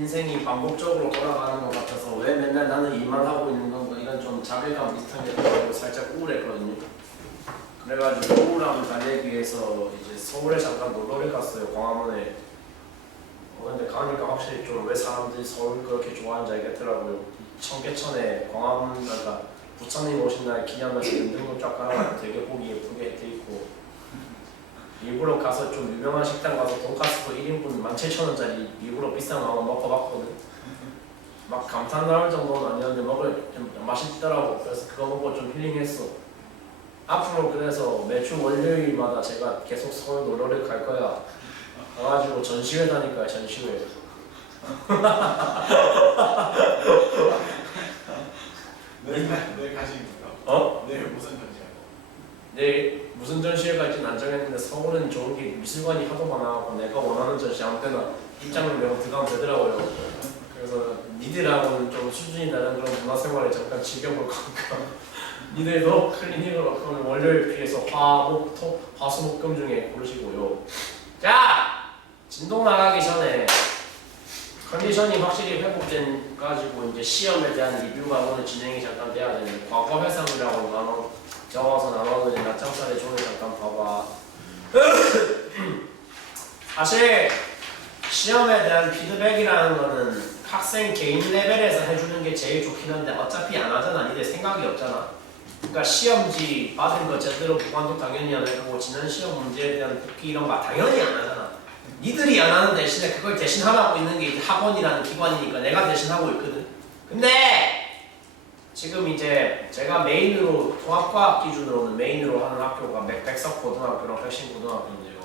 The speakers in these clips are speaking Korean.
인생이 반복적으로 돌아가는 것 같아서 왜 맨날 나는 일만 하고 있는 건가 이런 좀 자괴감 비슷한 게 들고 살짝 우울했거든요. 그래가지고 우울함을 달래기 위해서 이제 서울에 잠깐 놀러를 갔어요. 광화문에. 근데 가니까 확실히 좀 왜 사람들이 서울 그렇게 좋아하는지 알겠더라고요. 청계천에 광화문 그러니까 부처님 오신 날 기념해서 연등도 쫙 깔아놓고 되게 보기 예쁘게 돼 있고, 일부러 가서 좀 유명한 식당 가서 돈가스도 1인분 17,000원짜리 일부러 비싼 거 한번 먹어봤거든. 막 감탄 나올 정도는 아니었는데 먹을 좀 맛있더라고. 그래서 그거 먹고 좀 힐링했어. 앞으로 그래서 매주 월요일마다 제가 계속 서울 놀러를 갈 거야. 가가지고 전시회 다닐 거야. 전시회. 내일 가시는 거예요? 어? 내일 무슨 전시하고? 내일 무슨 전시회 갈지는 안 정했는데 서울은 좋은 게 미술관이 하도 많아갖고 내가 원하는 전시 아무 때나 입장을 내고 들어가면 되더라고요. 그래서 니들하고는 좀 수준이 다른 그런 문화생활을 잠깐 즐겨볼 거니까 니들도 클리닉으로 그러면 월요일 피해서 화수목금 중에 고르시고요. 자! 진동 나가기 전에 컨디션이 확실히 회복된 가지고 이제 시험에 대한 리뷰가 오늘 진행이 잠깐 돼야 되는데 과거 회상이라고 적어서 나눠드린 낮장살의 종을 잠깐 봐봐. 사실 시험에 대한 피드백이라는 거는 학생 개인 레벨에서 해주는 게 제일 좋긴 한데 어차피 안 하잖아. 니들 생각이 없잖아. 그러니까 시험지 받은 거 제대로 보관도 당연히 안 하고 지난 시험 문제에 대한 복기 이런 거 당연히 안 하잖아. 니들이 안 하는 대신에 그걸 대신하고 있는 게 이제 학원이라는 기관이니까 내가 대신하고 있거든. 근데 지금 이제 제가 메인으로 통합과학 기준으로는 메인으로 하는 학교가 백석고등학교랑 백신고등학교인데요.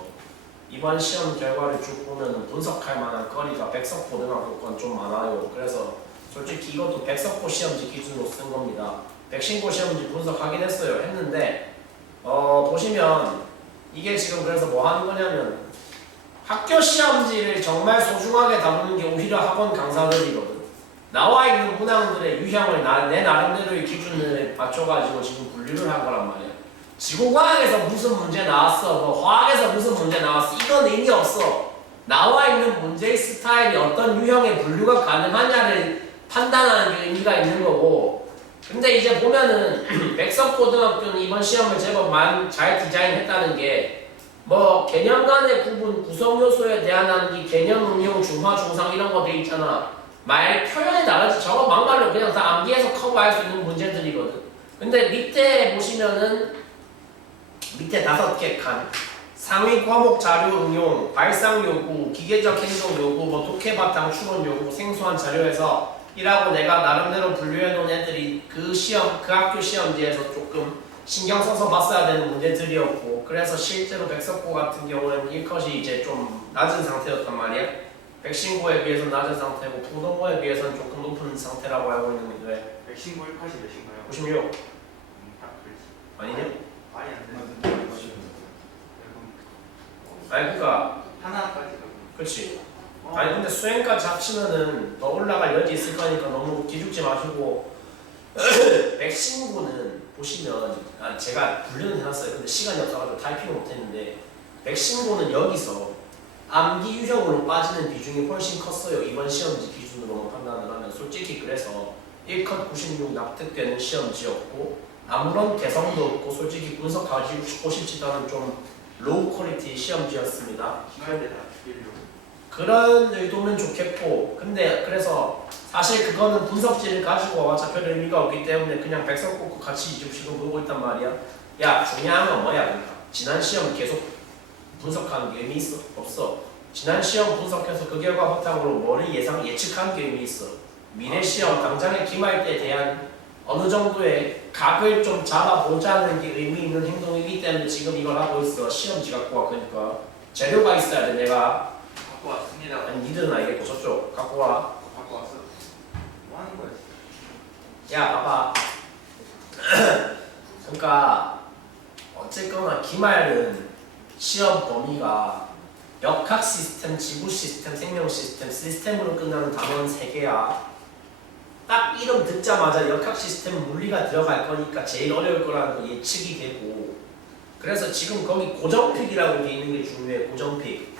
이번 시험 결과를 쭉 보면 분석할 만한 거리가 백석고등학교 건 좀 많아요. 그래서 솔직히 이것도 백석고 시험지 기준으로 쓴 겁니다. 백신고 시험지 분석하긴 했어요. 했는데 보시면 이게 지금 그래서 뭐 하는 거냐면 학교 시험지를 정말 소중하게 다루는 게 오히려 학원 강사들이거든. 나와 있는 문항들의 유형을 내 나름대로의 기준을 맞춰가지고 지금 분류를 한 거란 말이야. 지구과학에서 무슨 문제 나왔어, 뭐 화학에서 무슨 문제 나왔어, 이건 의미 없어. 나와 있는 문제의 스타일이 어떤 유형의 분류가 가능하냐를 판단하는 게 의미가 있는 거고. 근데 이제 보면은 백석고등학교는 이번 시험을 제법 잘 디자인했다는 게 뭐 개념 간의 구분, 구성 요소에 대한 암기, 개념 응용, 중화, 중상 이런 거 돼 있잖아. 말 표현이 다르지. 저거 막말로 그냥 다 암기해서 커버할 수 있는 문제들이거든. 근데 밑에 보시면은 밑에 5개 칸 상위 과목 자료 응용, 발상 요구, 기계적 행동 요구, 뭐 독해 바탕 추론 요구, 생소한 자료에서 이라고 내가 나름대로 분류해 놓은 애들이 그 학교 시험지에서 조금 신경 써서 봤어야 되는 문제들이었고, 그래서 실제로 백석고 같은 경우는 1컷이 이제 좀 낮은 상태였단 말이야. 백신고에 비해서 낮은 상태고 부동고에 비해서는 조금 높은 상태라고 알고 있는데. 백신고 1컷이 몇인가요? 96. 딱 그렇지. 아니냐? 말이 안 되는. 아니 그니까 하나까지. 그렇지. 아니 근데 수행까지 합치면은 더 올라갈 여지 있을 거니까 너무 기죽지 마시고 백신고는 보시면 제가 분류는 해놨어요. 근데 시간이 없어가지고 타이핑을 못했는데 백신고는 여기서 암기 유형으로 빠지는 비중이 훨씬 컸어요. 이번 시험지 기준으로 판단을 하면 솔직히 그래서 1컷 96 납득되는 시험지였고 아무런 개성도 없고 솔직히 분석하고 싶지도 않은 좀 로우 퀄리티 시험지였습니다. 중간에다 비밀로. 그런 의도면 좋겠고, 근데 그래서 사실 그거는 분석지를 가지고 와봤자 별 의미가 없기 때문에 그냥 백석 꽂고 같이 지금 보고 있단 말이야. 야, 중요한 건 뭐야 그러니까 지난 시험 계속 분석하는 게 의미 있어? 없어. 지난 시험 분석해서 그 결과 바탕으로 뭐를 예측하는 게 의미 있어. 미래 시험 당장의 기말때에 대한 어느 정도의 각을 좀 잡아보자는 게 의미 있는 행동이기 때문에 지금 이걸 하고 있어. 시험지 갖고 와. 그러니까 재료가 있어야 돼. 내가 갖고 왔습니다. 아니 니들은 알겠고 저쪽 갖고 와. 갖고 왔어. 뭐 하는 거야? 야 봐봐. 그러니까 어쨌거나 기말은 시험 범위가 역학 시스템, 지구 시스템, 생명 시스템, 시스템으로 끝나는 단어는 3개야. 딱 이름 듣자마자 역학 시스템 물리가 들어갈 거니까 제일 어려울 거라는 거 예측이 되고, 그래서 지금 거기 고정픽이라고 돼 있는 게 중요해. 고정픽.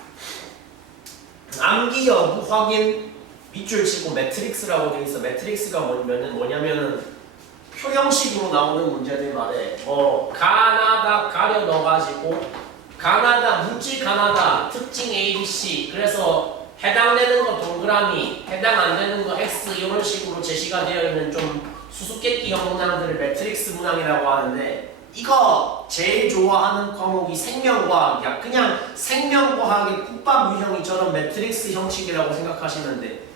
암기 여부 확인 밑줄 치고 매트릭스라고 되어 있어. 매트릭스가 뭐냐면은 표형식으로 나오는 문제들 말에 가나다 가려 넣어가지고 가나다 물질 가나다 특징 ABC 그래서 해당되는 거 동그라미 해당 안 되는 거 X 이런 식으로 제시가 되어 있는 좀 수수께끼형 문항들을 매트릭스 문항이라고 하는데 이거 제일 좋아하는 과목이 생명과학이야. 그냥 생명과학의 국밥 유형이 저런 매트릭스 형식이라고 생각하시면 돼.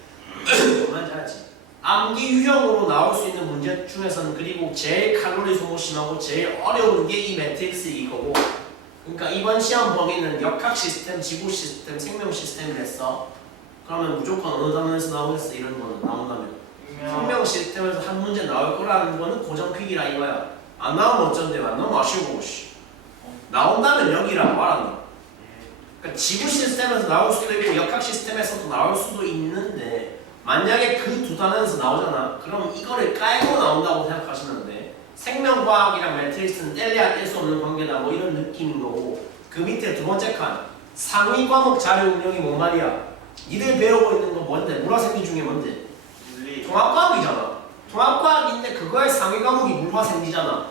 뭔 말인지 알지? 암기 유형으로 나올 수 있는 문제 중에서는 그리고 제일 칼로리 소모 심하고 제일 어려운 게 이 매트릭스 이거고 그러니까 이번 시험 범위는 역학 시스템, 지구 시스템, 생명 시스템을 했어. 그러면 무조건 어느 단원에서 나오겠어 이런 거는 나온다면 생명 시스템에서 한 문제 나올 거라는 거는 고정 퀵이라 이거야. 안 나오면 어쩐데요? 안 나오면 아쉬우고 나온다면 여기라 말한다. 그러니까 지구 시스템에서 나올 수도 있고 역학 시스템에서도 나올 수도 있는데 만약에 그 두 단원에서 나오잖아. 그럼 이거를 깔고 나온다고 생각하시면 돼. 생명과학이랑 매트릭스는 뗄래야 뗄 수 없는 관계다 뭐 이런 느낌인 거고 그 밑에 두 번째 칸 상위 과목 자료 운영이 뭔 말이야? 니들 배우고 있는 거 뭔데? 물화생리 중에 뭔데? 물리. 통합과학이잖아. 통합과학인데 그거의 상위 과목이 물화생리잖아.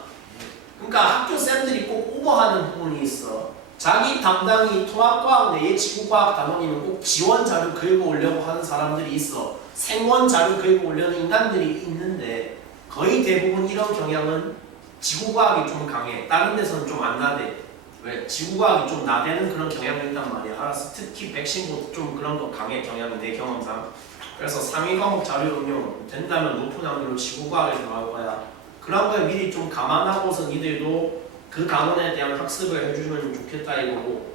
그러니까 학교 쌤들이 꼭 오버하는 부분이 있어. 자기 담당이 통합과학 내에 지구과학 단원이면 꼭 지원 자료 긁어 오려고 하는 사람들이 있어. 생원 자료 긁어 오려는 인간들이 있는데 거의 대부분 이런 경향은 지구과학이 좀 강해. 다른 데서는 좀 안 나대. 왜? 지구과학이 좀 나대는 그런 경향이 있단 말이야. 알았어. 특히 백신도 좀 그런 거 강해 경향이 내 경험상. 그래서 상위 과목 자료 응용 된다면 높은 확률로 지구과학에서 나올 거야. 그런 걸 미리 좀 감안하고서 니들도 그 강원에 대한 학습을 해주면 좋겠다 이거고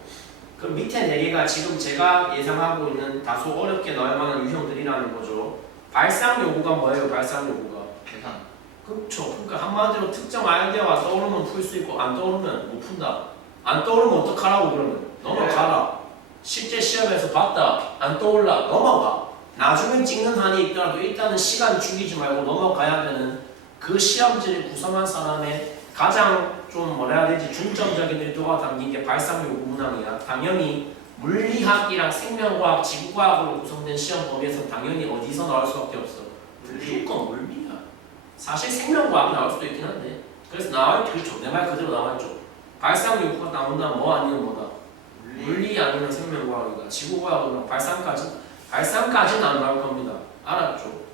그 밑에 4개가 지금 제가 예상하고 있는 다소 어렵게 나올 만한 유형들이라는 거죠. 발상 요구가 뭐예요? 발상 요구가 계산. 그렇죠. 그러니까 한마디로 특정 아이디어가 떠오르면 풀 수 있고 안 떠오르면 못 푼다. 안 떠오르면 어떡하라고 그러면 넘어가라. 실제 시험에서 봤다. 안 떠올라. 넘어가. 나중에 찍는 한이 있더라도 일단은 시간 죽이지 말고 넘어가야 되는 그 시험지를 구성한 사람의 가장 좀 뭐라 해야 되지 중점적인 의도가 담긴 게 발상 요구 문항이야. 당연히 물리학이랑 생명과학, 지구과학으로 구성된 시험 범위에서 당연히 어디서 나올 수밖에 없어. 무조건 물리야. 사실 생명과학이 나올 수도 있긴 한데 그래서 나올 그렇죠. 내 말 그대로 나왔죠. 발상 요구가 나온다면 뭐 아니면 뭐다. 물리 아니면 생명과학이다. 지구과학은 발상까지는 안 나올 겁니다. 알았죠?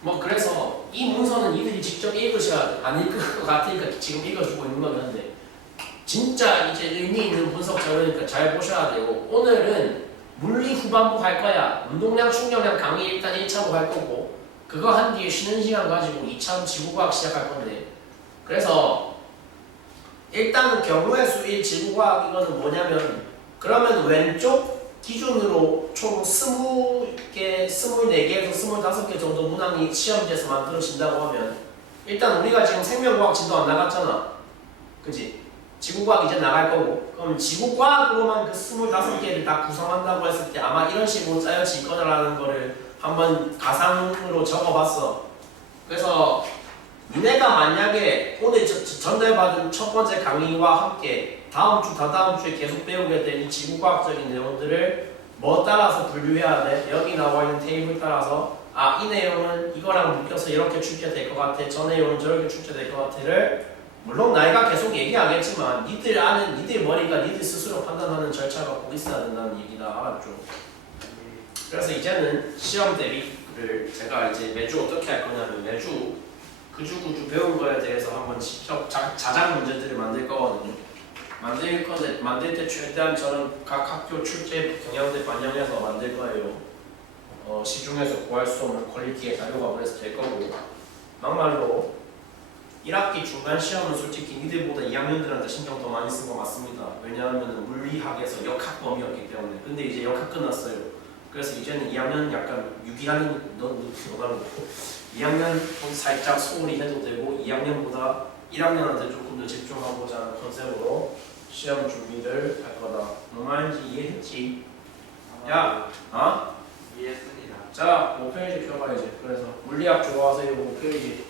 뭐 그래서 이 문서는 이들이 직접 읽으셔야 안 읽을 것 같으니까 지금 읽어주고 있는 거긴 한데 진짜 이제 의미 있는 분석 자료니까 잘 보셔야 되고 오늘은 물리 후반부 할 거야. 운동량 충격량 강의 일단 1차로 할 거고 그거 한 뒤에 쉬는 시간 가지고 2차 지구과학 시작할 건데 그래서 일단은 경우의 수 1 지구과학 이거는 뭐냐면 그러면 왼쪽 기준으로 총 20개, 24개에서 25개 정도 문항이 시험지에서 만들어진다고 하면 일단 우리가 지금 생명과학 진도 안 나갔잖아. 그지? 지구과학 이제 나갈 거고 그럼 지구과학으로만 그 25개를 다 구성한다고 했을 때 아마 이런 식으로 짜여질 거다라는 거를 한번 가상으로 적어봤어. 그래서 니네가 만약에 오늘 전달받은 첫 번째 강의와 함께 다음 주, 다다음 주에 계속 배우게 될 이 지구과학적인 내용들을 뭐 따라서 분류해야 돼? 여기 나와 있는 테이블 따라서 아, 이 내용은 이거랑 묶여서 이렇게 출제될 것 같아. 저 내용은 저렇게 출제될 것 같아를 물론 나이가 계속 얘기하겠지만 니들 아는, 니들 머리가 니들 스스로 판단하는 절차가 꼭 있어야 된다는 얘기다. 알았죠? 그래서 이제는 시험 대비를 제가 이제 매주 어떻게 할 거냐면 매주 그주그주 배운 거에 대해서 한번 직접 자작 문제들을 만들 거거든요. 만들 때 최대한 저는 각 학교 출제 경향들 반영해서 만들 거예요. 시중에서 구할 수 없는 퀄리티의 자료가 그래서 될 거고 막말로 1학기 중간 시험은 솔직히 니들보다 2학년들한테 신경 더 많이 쓴 거 맞습니다. 왜냐하면 물리학에서 역학 범위였기 때문에. 근데 이제 역학 끝났어요. 그래서 이제는 2학년 약간 유기하는 너무 2학년 살짝 소홀히 해도 되고 2학년보다 1학년한테 조금 더 집중하고자 하는 컨셉으로 시험 준비를 할 거다. 뭔 말인지 이해했지? 야, 이해했습니다. 자, 5페이지 펴봐야지. 그래서 물리학 좋아하세요. 5페이지.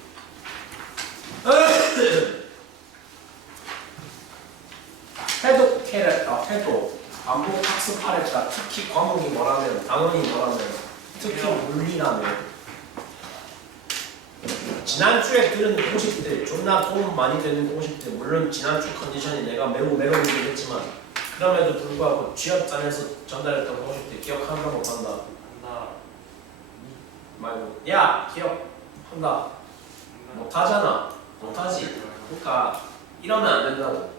해독 반복 학습하랬다. 특히 과목이 뭐라면, 단원이 뭐라면 특히 물리라면. 지난주에 들은 공식들 존나 도움 많이 되는 공식들 물론 지난주 컨디션이 내가 매우 힘들긴 했지만 그럼에도 불구하고 취업장에서 전달했던 공식들 기억한다 못한다? 한다. 말고 야 기억한다 못하잖아 못하지 그러니까 이러면 안 된다고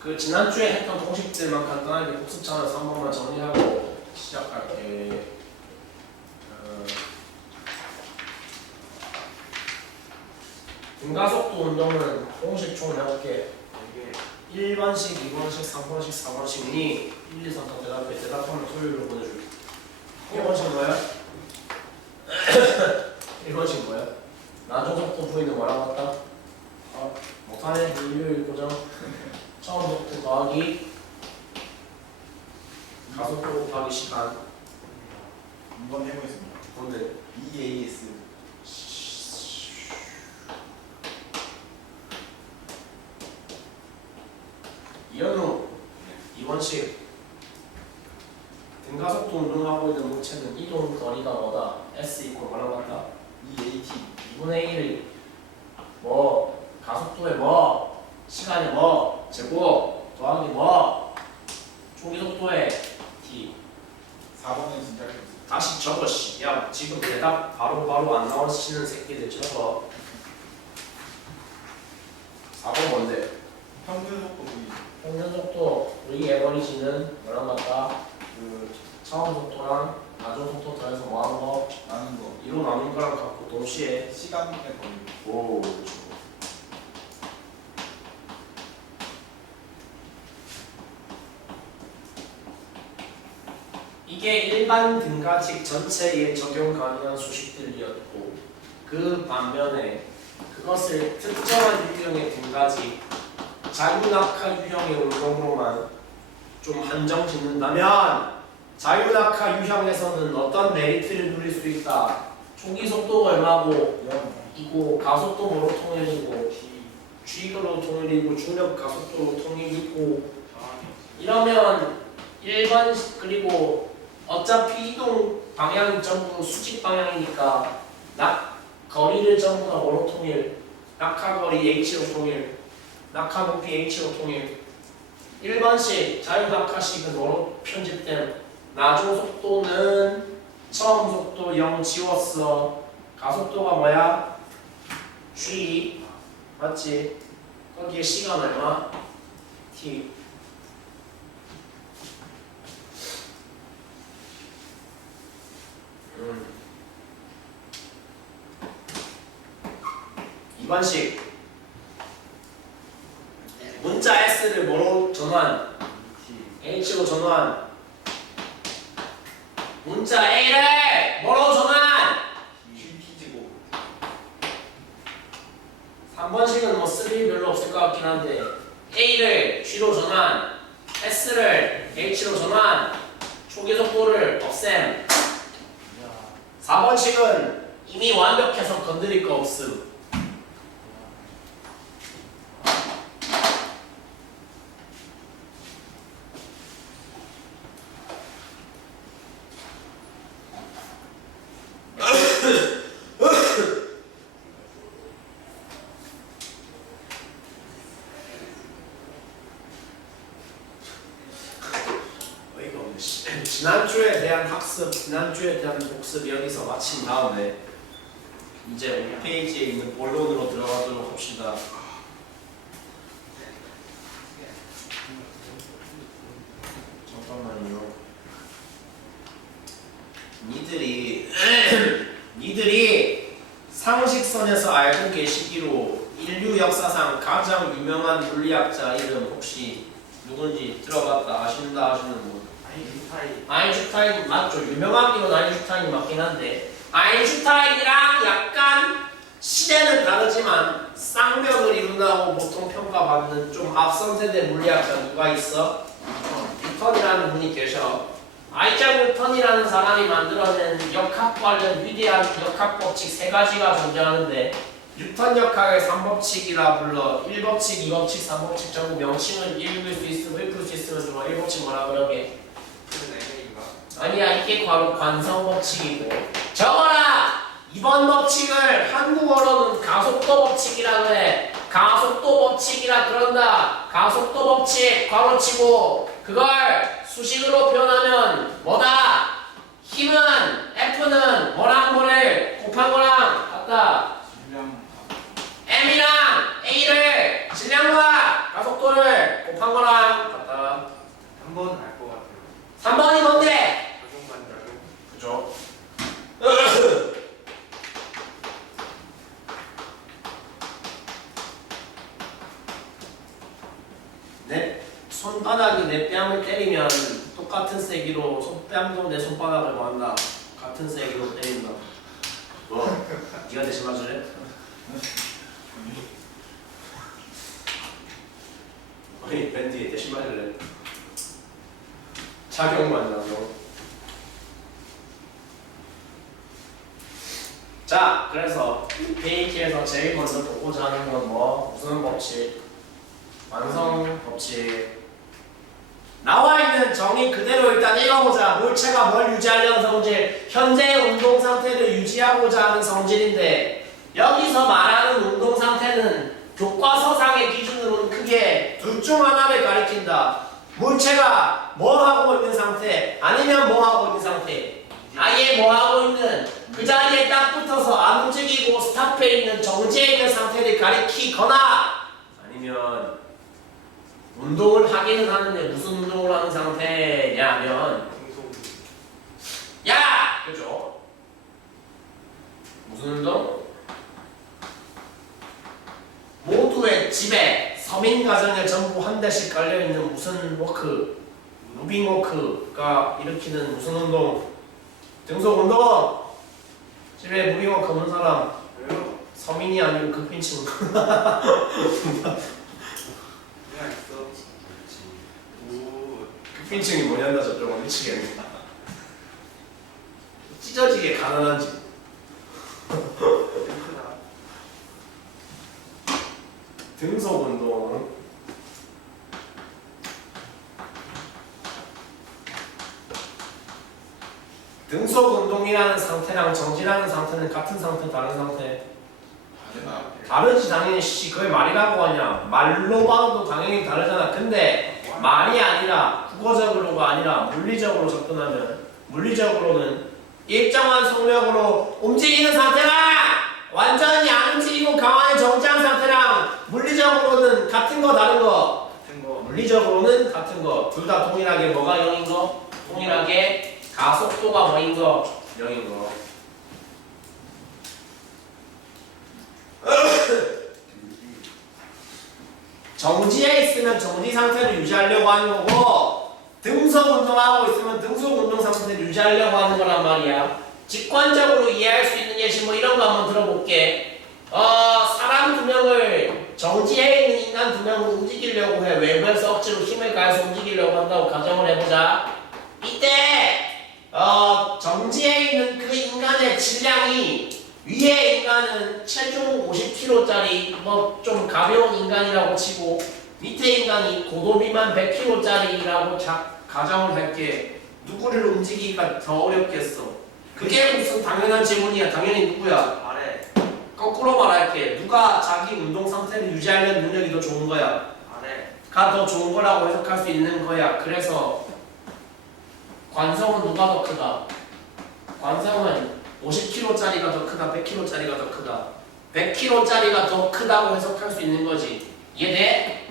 그 지난주에 했던 공식들만 간단하게 복습창에서 한 번만 정리하고 시작할게 등가속도 운동은 공식 총 몇 개? 이게 1번씩, 2번씩, 3번씩, 4번씩이니 1, 2, 3, 4 대답해. 대답하면 토요일로 보내줄게. 1번씩 뭐야? 1번씩 뭐야? 나중속도 부위는 뭐라고 했다? 못하네. 일요일 고정. 처음 속도 더하기 가속도 곱하기 시간. 한번 해보겠습니다. 뭔데? EAS. 이현우 2번씩 등가속도 운동하고 있는 물체는 이동 거리가 뭐다? S 이퀄 뭐라고 한다? EAT. 2분의 1이 뭐 가속도에 뭐 시간에 뭐 제곱 더하기 뭐 초기속도에 T 4번은 진짜 했어요. 다시 적어 씨. 야 지금 대답 바로 안 나오시는 새끼들 적어 4번 뭔데? 평균 속도 V. 평균 속도 우리 에버리지는 뭐랑 같다? 그 처음 속도랑 나중 속도 더해서 뭐 하는 거? 나는 거. 이로 나눈 거랑 같고 동시에 시간의 거리. 오 이게 일반 등가직 전체에 적용 가능한 수식들이었고 그 반면에 그것을 특정한 유형의 등가직 자유낙하 유형의 운동으로만 좀 한정 짓는다면 자유낙하 유형에서는 어떤 메리트를 누릴 수 있다. 초기 속도가 얼마고 이고 가속도 뭐로 통일이고 G로 통일이고 중력 가속도로 통일이고 이러면 일반 그리고 어차피 이동 방향이 전부 수직 방향이니까 거리를 전부 다 뭐로 통일 낙하거리 H로 통일 낙하 높이 H로 통일 1번식 자유낙하식은 뭐로 편집됨 나중 속도는 처음 속도 0 지웠어 가속도가 뭐야? G 맞지? 거기에 시간 얼마? T 2번식 문자 S를 뭐로 전환? H로 전환 문자 A를 뭐로 전환? GT제곱. 3번식은 뭐 쓸 일이 별로 없을 것 같긴 한데 A를 G로 전환 S를 H로 전환 초기 속도를 없앰 4번식은 이미 완벽해서 건드릴 거 없음 어이가 없네 씨. 지난주에 대한 학습, 지난주에 대한 복습 여기서 마친 다음에 이제 5페이지에 있는 본론으로 들어가도록 합시다. 잠깐만요. 니들이 상식선에서 알고 계시기로 인류 역사상 가장 유명한 물리학자 이름 혹시 누군지 들어봤다 아신다 하시는 분? 아인슈타인 맞죠? 유명하기로는 아인슈타인이 맞긴 한데 아인슈타인이랑 약간 시대는 다르지만 쌍벽을 이룬다고 보통 평가받는 좀 앞선 세대 물리학자 누가 있어? 뉴턴이라는 분이 계셔. 아이작 뉴턴이라는 사람이 만들어낸 역학 관련 위대한 역학 법칙 세 가지가 존재하는데 뉴턴 역학을 3법칙이라 불러 1법칙, 2법칙, 3법칙 전부 명칭을 읽을 수 있으면 읊을 수 있으면 좋아. 1법칙 뭐라 그러게? 아니야, 이게 바로 관성 법칙이고. 적어라! 이번 법칙을 한국어로는 가속도 법칙이라고 해. 가속도 법칙이라 그런다. 가속도 법칙 괄호치고 그걸 수식으로 표현하면 뭐다? 힘은 F는 뭐랑 뭐를 곱한 거랑 같다. 질량 M이랑 A를 질량과 가속도를 곱한 거랑 같다. 3번 알 것 같아요. 3번이 뭔데? 적용반작용. 그죠? 내 손바닥이 내 뺨을 때리면 똑같은 세기로 뺨도 내 손바닥을 뭐한다? 같은 세기로 때린다. 뭐? 네가 대신 맞을래? 아니 밴드에 대신 맞을래? 착용만 나서. 자, 그래서 PAT에서 제일 먼저 보고자 하는 건 뭐? 무슨 법칙? 완성 법칙. 나와 있는 정의 그대로 일단 읽어보자. 물체가 뭘 유지하려는 성질? 현재의 운동 상태를 유지하고자 하는 성질인데 여기서 말하는 운동 상태는 교과서상의 기준으로는 크게 둘 중 하나를 가리킨다. 물체가 뭐 하고 있는 상태, 아니면 뭐 하고 있는 상태. 아예 뭐 하고 있는 그 자리에 딱 붙어서 안 움직이고 스탑해 있는 정지해 있는 상태를 가리키거나 아니면 운동을 하기는 하는데 무슨 운동을 하는 상태냐면 중속. 야! 그죠? 무슨 운동? 모두의 집에 서민 가정에 전부 한 대씩 깔려있는 무슨 워크 무빙 워크가 일으키는 무슨 운동? 등속 운동! 집에 무빙 워크 없는 사람 왜요? 서민이 아니고 극빈층. 그냥 있어. 오. 극빈층이 뭐냐나 저쪽은 미치겠네. 찢어지게 가난한지. 크다. 등속 운동. 등속 운동이라는 상태랑 정지라는 상태는 같은 상태, 다른 상태? 다르지 당연히. 씨, 그게 말이라고 하냐? 말로 봐도 당연히 다르잖아. 근데 말이 아니라 국어적으로가 아니라 물리적으로 접근하면 물리적으로는 일정한 속력으로 움직이는 상태랑 완전히 안 움직이고 가만히 정지한 상태랑 물리적으로는 같은 거 다른 거? 같은 거. 물리적으로는 같은 거. 둘 다 동일하게 뭐가 0인 거? 동일하게 가속도가 뭐인 거? 0인 거. 정지해 있으면 정지 상태를 유지하려고 하는 거고 등속 운동하고 있으면 등속 운동 상태를 유지하려고 하는 거란 말이야. 직관적으로 이해할 수 있는 예시 뭐 이런 거 한번 들어볼게. 사람 두 명을 정지해 있는 인간 두 명을 움직이려고 해. 외부에서 억지로 힘을 가해서 움직이려고 한다고 가정을 해보자. 이때 정지해 있는 그 인간의 질량이 위에 인간은 체중 50kg짜리 뭐 좀 가벼운 인간이라고 치고 밑에 인간이 고도 비만 100kg짜리라고 가정을 할게. 누구를 움직이기가 더 어렵겠어? 그게 무슨 당연한 질문이야. 당연히 누구야? 아래. 거꾸로 말할게. 누가 자기 운동 상태를 유지하려는 능력이 더 좋은 거야? 아래. 가 더 좋은 거라고 해석할 수 있는 거야. 그래서 관성은 누가 더 크다? 관성은 50kg짜리가 더 크다, 100kg짜리가 더 크다. 100kg짜리가 더 크다고 해석할 수 있는 거지. 이해돼?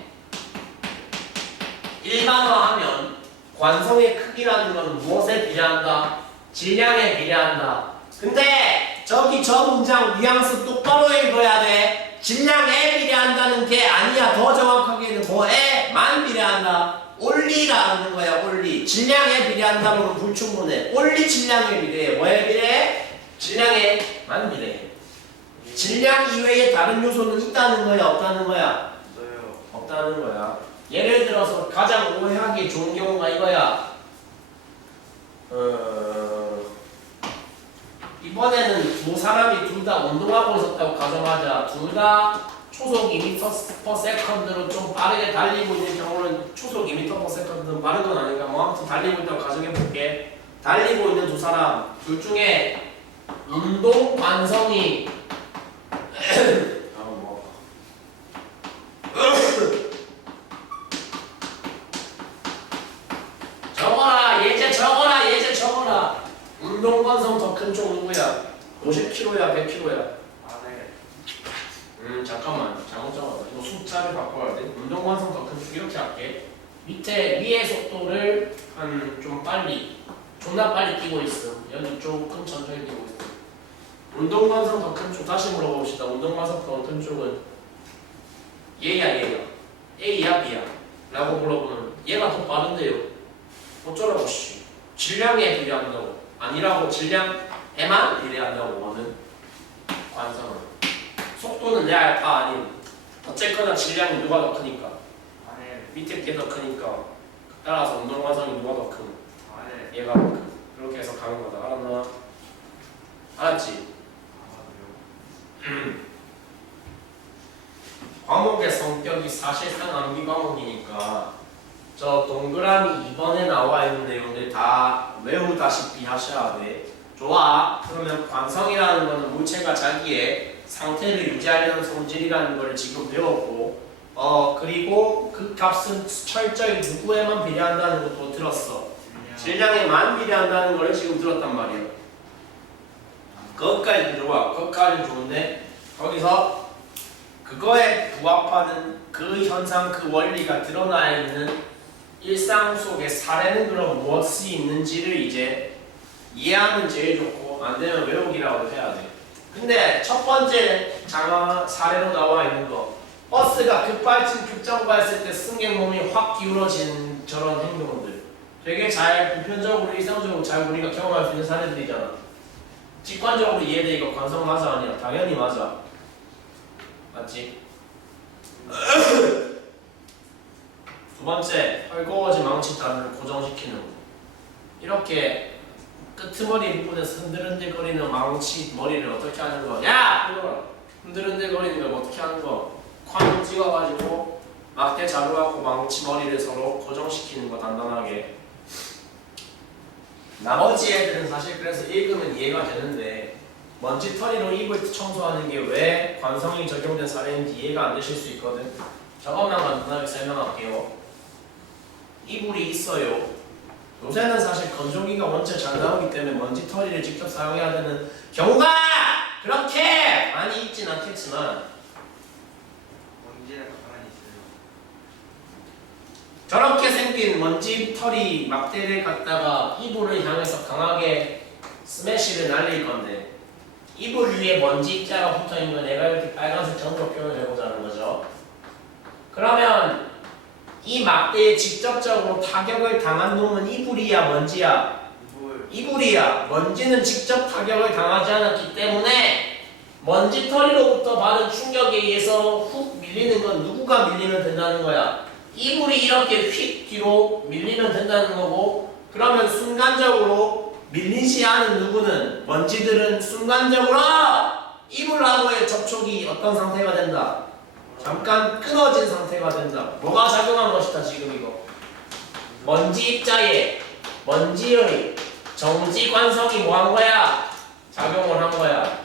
일반화하면 관성의 크기라는 건 무엇에 비례한다? 질량에 비례한다. 근데 저기 저 문장 뉘앙스 똑바로 읽어야 돼. 질량에 비례한다는 게 아니야. 더 정확하게는 뭐에만 비례한다. 온리라는 거야. 온리. 질량에 비례한다면 불충분해. 온리 질량에 비례해. 뭐에 비례해? 질량에만 비례해. 질량 이외에 다른 요소는 있다는 거야? 없다는 거야? 없어요. 없다는 거야. 예를 들어서 가장 오해하기 좋은 경우가 이거야. 이번에는 두 사람이 둘 다 운동하고 있었다고 가정하자. 둘 다 초속 2m/s로 좀 빠르게 달리고 있는 경우는 초속 2m/s는 빠른 건 아닌가? 뭐 아무튼 달리고 있다고 가정해볼게. 달리고 있는 두 사람 둘 중에 운동 관성이 적어라 예제 적어라 운동 관성 더 큰 쪽 누구야? 50kg야 100kg야? 아, 네. 잠깐만 잘못 적었다. 이거 숫자를 바꿔야 돼. 운동 관성 더 큰 쪽 이렇게 할게. 밑에 위의 속도를 한 좀 빨리 존나 빨리 뛰고 있음. 여기 조금 천천히 뛰고 있음. 운동 관성 더 큰 쪽 다시 물어봅시다. 운동 관성 더 큰 쪽은 얘야 A야 B야 라고 물어보면 얘가 더 빠른데요. 어쩌라고 씨. 질량에 비례한다고 아니라고 질량에만 비례한다고 원은 관성은 속도는 내 알파 아닌 어쨌거나 질량이 누가 더 크니까 아, 네. 밑에 게 더 크니까 따라서 운동 관성이 누가 더 큰? 아, 네. 얘가 더 큰. 그렇게 해서 가는 거다. 알았나? 알았지? 아, 그래요? 과목의 성격이 사실상 암기 과목이니까 저 동그라미 2번에 나와 있는 내용들 다 외우다시피 하셔야 돼. 좋아. 그러면 관성이라는 거는 물체가 자기의 상태를 유지하려는 성질이라는 걸 지금 배웠고 그리고 그 값은 철저히 누구에만 비례한다는 것도 들었어. 질량에만 비례한다는 걸 지금 들었단 말이야. 그것까지 좋아. 그것까지 좋은데 거기서 그거에 부합하는 그 현상, 그 원리가 드러나 있는 일상 속의 사례는 그럼 무엇이 있는지를 이제 이해하면 제일 좋고 안 되면 외우기라도 해야 돼. 근데 첫 번째 장화 사례로 나와 있는 거 버스가 급발진 급정거했을 때 승객 몸이 확 기울어진 저런 행동들 되게 잘 보편적으로 일상적으로 잘 우리가 경험할 수 있는 사례들이잖아. 직관적으로 이해되니까 관성 맞아 아니야? 당연히 맞아. 맞지? 두 번째, 헐거워진 망치단을 고정시키는 거. 이렇게 끄트머리 부분에서 흔들흔들거리는 망치 머리를 어떻게 하는 거? 야! 흔들흔들거리는 걸 어떻게 하는 거? 쾅 찍어가지고 막대 자루하고 망치 머리를 서로 고정시키는 거 단단하게. 나머지 애들은 사실 그래서 읽으면 이해가 되는데 먼지털이로 이불 청소하는 게 왜 관성이 적용된 사례인지 이해가 안 되실 수 있거든. 저것만 간단하게 설명할게요. 이불이 있어요. 요새는 사실 건조기가 원체 잘 나오기 때문에 먼지털이를 직접 사용해야 되는 경우가 그렇게 많이 있진 않겠지만 언제나 가만히 있어요. 저렇게 생긴 먼지털이 막대를 갖다가 이불을 향해서 강하게 스매시를 날릴 건데 이불 위에 먼지 입자가 붙어있는 걸 내가 이렇게 빨간색 점으로 표현을 해보자는 거죠. 그러면 이 막대에 직접적으로 타격을 당한 놈은 이불이야 먼지야? 이불이야. 먼지는 직접 타격을 당하지 않았기 때문에 먼지털이로부터 받은 충격에 의해서 훅 밀리는 건 누구가 밀리면 된다는 거야? 이불이 이렇게 휙 뒤로 밀리면 된다는 거고 그러면 순간적으로 밀리지 않은 누구는 먼지들은 순간적으로 이불하고의 접촉이 어떤 상태가 된다? 잠깐 끊어진 상태가 된다. 뭐가 작용한 것이다 지금 이거? 먼지 입자에 먼지의 정지 관성이 뭐 한 거야? 작용을 한 거야.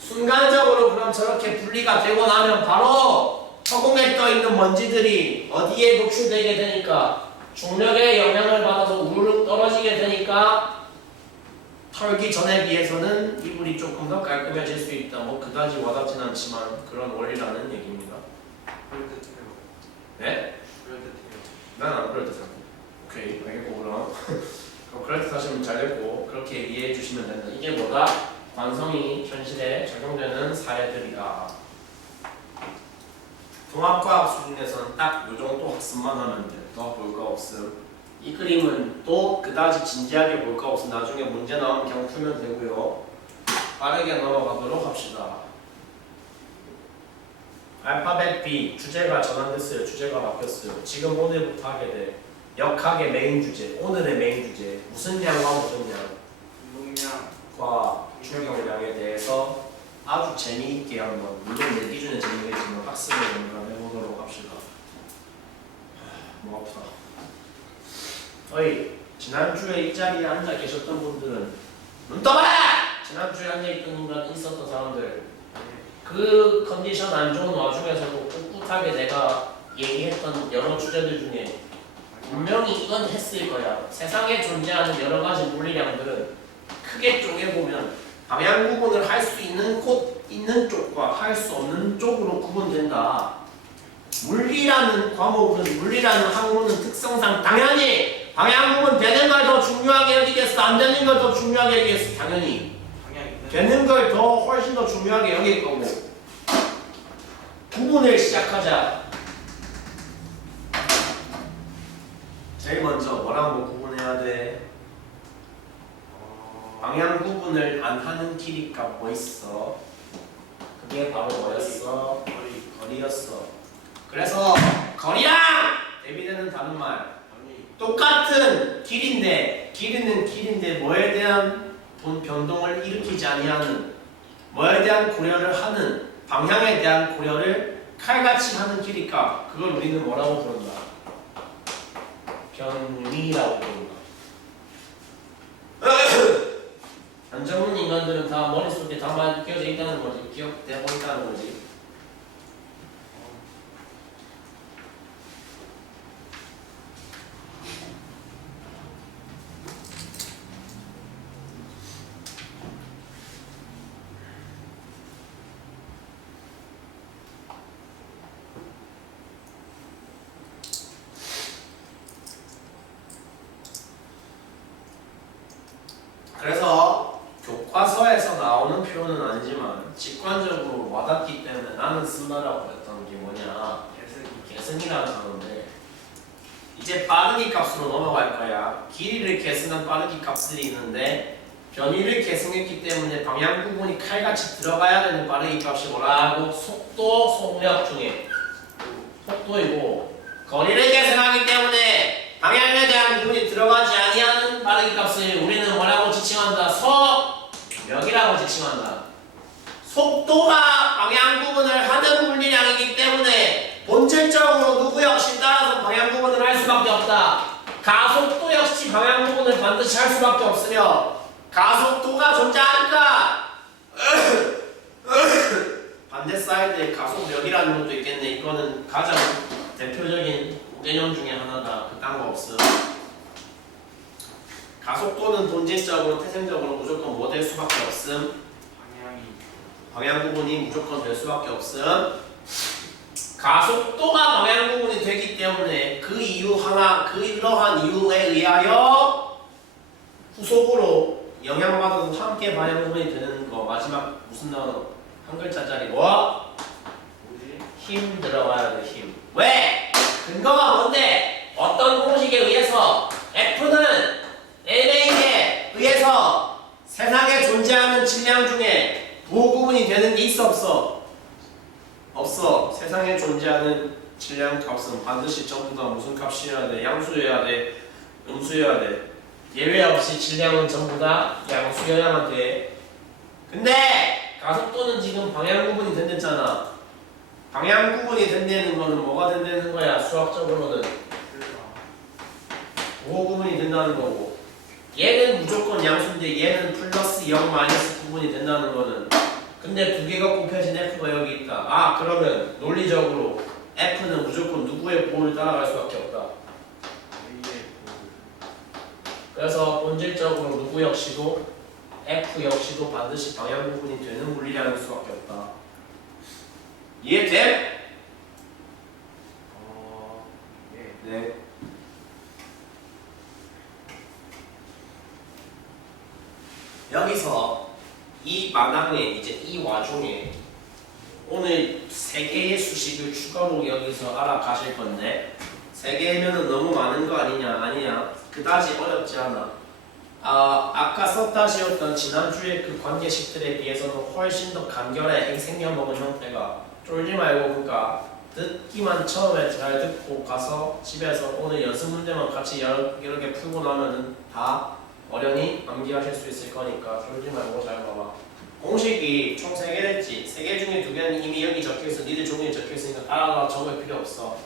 순간적으로 그럼 저렇게 분리가 되고 나면 바로 허공에 떠 있는 먼지들이 어디에 노출되게 되니까 중력의 영향을 받아서 우르르 떨어지게 되니까 털기 전에 비해서는 이불이 조금 더 깔끔해질 수 있다. 뭐 그다지 와닿진 않지만 그런 원리라는 얘기입니다. 그럴듯해요. 네? 그럴듯해요. 난 안 그럴듯하고. 오케이 알겠고 그럼 그럴듯하시면 잘 됐고 그렇게 이해해 주시면 된다. 이게 뭐다? 관성이 현실에 적용되는 사례들이다. 통합과학 수준에서는 딱 요 정도 학습만 하면 돼. 더 볼 거 없음. 이 그림은 또 그다지 진지하게 볼 거 없음. 나중에 문제 나오면 그냥 풀면 되고요. 빠르게 넘어가도록 합시다. 알파벳 B 주제가 전환됐어요. 주제가 바뀌었어요. 지금 오늘부터 하게 돼. 역학의 메인 주제, 오늘의 메인 주제 무슨 양과 무슨 양과 중력량에 대해서 아주 재미있게 한번 물론 내 기준에 재미있지만 학습을 한번 해보도록 합시다. 뭐 아프다. 어이 지난주에 이 자리에 앉아 계셨던 분들은 눈 떠봐! 지난주에 앉아있던 인간 있었던 사람들 그 컨디션 안 좋은 와중에서도 꿋꿋하게 내가 얘기했던 여러 주제들 중에 분명히 이건 했을 거야. 세상에 존재하는 여러 가지 물리량들은 크게 쪼개보면 방향 구분을 할 수 있는 곳 있는 쪽과 할 수 없는 쪽으로 구분된다. 물리라는 과목은 물리라는 학문은 특성상 당연히 방향 구분 되는 걸 더 중요하게 여기겠어? 안 되는 걸 더 중요하게 여기겠어? 당연히 되는 걸 더 훨씬 더 중요하게 여길 거고. 구분을 시작하자. 제일 먼저 뭐라고 구분해야 돼? 방향 구분을 안 하는 길이가 뭐 있어? 그게 바로 뭐였어? 거리였어. 그래서 거리랑 대비되는 다른 말 똑같은 길인데 길이는 길인데 뭐에 대한 변동을 일으키지 아니하는 뭐에 대한 고려를 하는 방향에 대한 고려를 칼같이 하는 길이니까 그걸 우리는 뭐라고 부른다? 변위라고 부른다. 안정은 인간들은 다 머릿속에 다 기억져 있다는 거지. 기억되고 있다는 거지. 그래서 교과서에서 나오는 표현은 아니지만 직관적으로 와닿기 때문에 나는 쓴다라고 했던 게 뭐냐? 계승이라는 단어인데 이제 빠르기 값으로 넘어갈 거야. 길이를 계승한 빠르기 값들이 있는데 변위를 계승했기 때문에 방향 구분이 칼같이 들어가야 되는 빠르기 값이 뭐라고? 속도, 속력 중에 속도이고 거리를 계승하기 때문에 방향에 대한 구분이 들어가지 아니하는 빠르기 값을 우리는 뭐라고 지칭한다? 속력이라고 지칭한다. 속도가 방향 구분을 하는 물리량이기 때문에 본질적으로 누구 역시 따라서 방향 구분을 할 수밖에 없다. 가속도 역시 방향 구분을 반드시 할 수밖에 없으며 가속도가 존재하니까 반대 사이드에 가속력이라는 것도 있겠네. 이거는 가장 대표적인 개념 중에 하나다. 그딴 거 없음. 가속도는 본질적으로 태생적으로 무조건 뭐 될 수밖에 없음. 방향 구분이 무조건 될 수밖에 없음. 가속도가 방향 구분이 되기 때문에 그 이유 하나, 그러한 이유에 의하여 후속으로 영향받아서 함께 방향 구분이 되는 거. 마지막 무슨 단어? 한 글자짜리 뭐? 힘 들어가야 돼. 힘. 왜? 근거가 뭔데? 어떤 공식에 의해서 F는 LA에 의해서 세상에 존재하는 질량 중에 부호구분이 되는 게 있어 없어? 없어. 세상에 존재하는 질량 값은 반드시 전부 다 무슨 값이어야 돼? 양수여야 돼? 음수여야 돼? 예외 없이 질량은 전부 다 양수여야만 돼. 근데 가속도는 지금 방향 구분이 된댔잖아. 방향 구분이 된다는 거는 뭐가 된다는 거야? 수학적으로는 부호 구분이 된다는 거고 얘는 무조건 양수인데 얘는 플러스 0 마이너스 구분이 된다는 거는 근데 두 개가 곱해진 F가 여기 있다. 아 그러면 논리적으로 F는 무조건 누구의 부호를 따라갈 수밖에 없다. 그래서 본질적으로 누구 역시도 F 역시도 반드시 방향 구분이 되는 물리량일 수밖에 없다. 이해돼? 네. 여기서 이 마당에 이제 이 와중에 오늘 3개의 수식을 추가로 여기서 알아가실 건데 3개면은 너무 많은 거 아니냐? 그다지 어렵지 않아. 아까 썼다시였던 지난주에 그 관계식들에 비해서는 훨씬 더 간결해. 생겨먹은 형태가 쫄지 말고 그러니까 듣기만 처음에 잘 듣고 가서 집에서 오늘 연습 문제만 같이 여러 개 풀고 나면은 다 어련히 암기하실 수 있을 거니까 쫄지 말고 잘 봐봐. 공식이 총 3개랬지. 3개 중에 2개는 이미 여기 적혀있어. 니들 종이에 적혀있으니까 따라가 적을 필요 없어.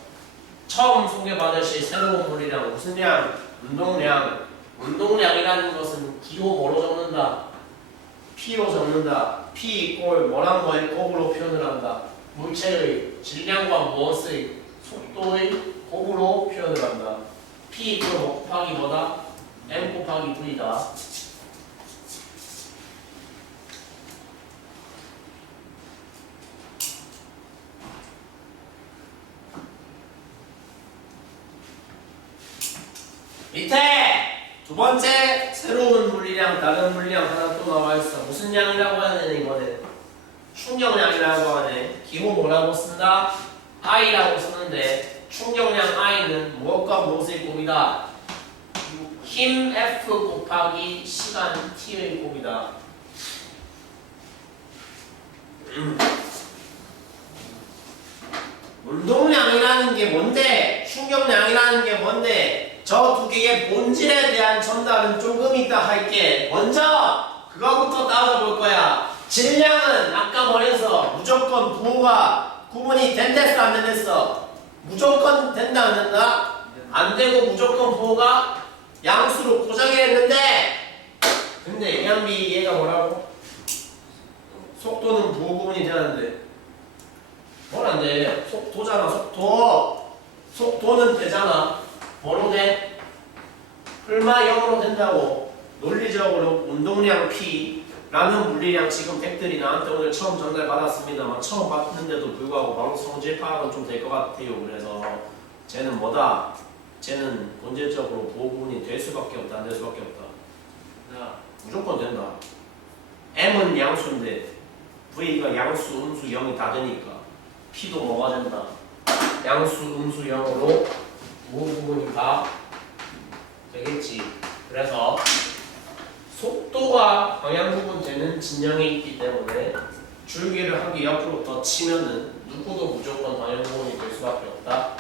처음 소개받으실 새로운 물리량 무슨 량? 운동량. 운동량이라는 것은 기호 뭐로 적는다? P로 적는다. P 이꼴 뭐랑 뭐의 곱으로 표현을 한다. 물체의 질량과 무엇의 속도의 곱으로 표현을 한다. P 이꼴 뭐 곱하기 뭐다? M 곱하기 V다. 밑에 두 번째 새로운 물리량, 다른 물리량 하나 또 나와 있어. 무슨 양이라고 해야 되는 이거는? 충격량이라고 하네. 기호 뭐라고 쓴다? I라고 쓰는데 충격량 I는 무엇과 무엇의 곱이다? 힘 F 곱하기 시간 T의 곱이다. 운동량이라는 게 뭔데? 충격량이라는 게 뭔데? 저 두 개의 본질에 대한 전달은 조금 이따 할게. 먼저 그거부터 따져볼 거야. 질량은 아까 말해서 무조건 부호가 구분이 된댔어 안 된댔어? 무조건 된다 안 된다? 안 되고 무조건 부호가 양수로 고정했는데 근데 얘한비 얘가 뭐라고? 속도는 부호 구분이 되는데 뭘 안 돼? 속도잖아 속도. 속도는 되잖아. 뭐로 돼? 풀마 0으로 된다고. 논리적으로 운동량 P라는 물리량 지금 팩들이 나한테 오늘 처음 전달받았습니다만 처음 받는데도 불구하고 바로 성질 파악은 좀 될 것 같아요. 그래서 쟤는 뭐다? 쟤는 본질적으로 부호 구분이 될 수밖에 없다. 안 될 수밖에 없다. 무조건 된다. M은 양수인데 V가 양수, 음수, 0이 다 되니까 P도 뭐가 된다? 양수, 음수, 0으로 부호 구분이 다 되겠지. 그래서 속도가 방향 구분 되는 진영이 있기 때문에 줄기를 한 개 옆으로 더 치면은 누구도 무조건 방향 구분이 될 수밖에 없다.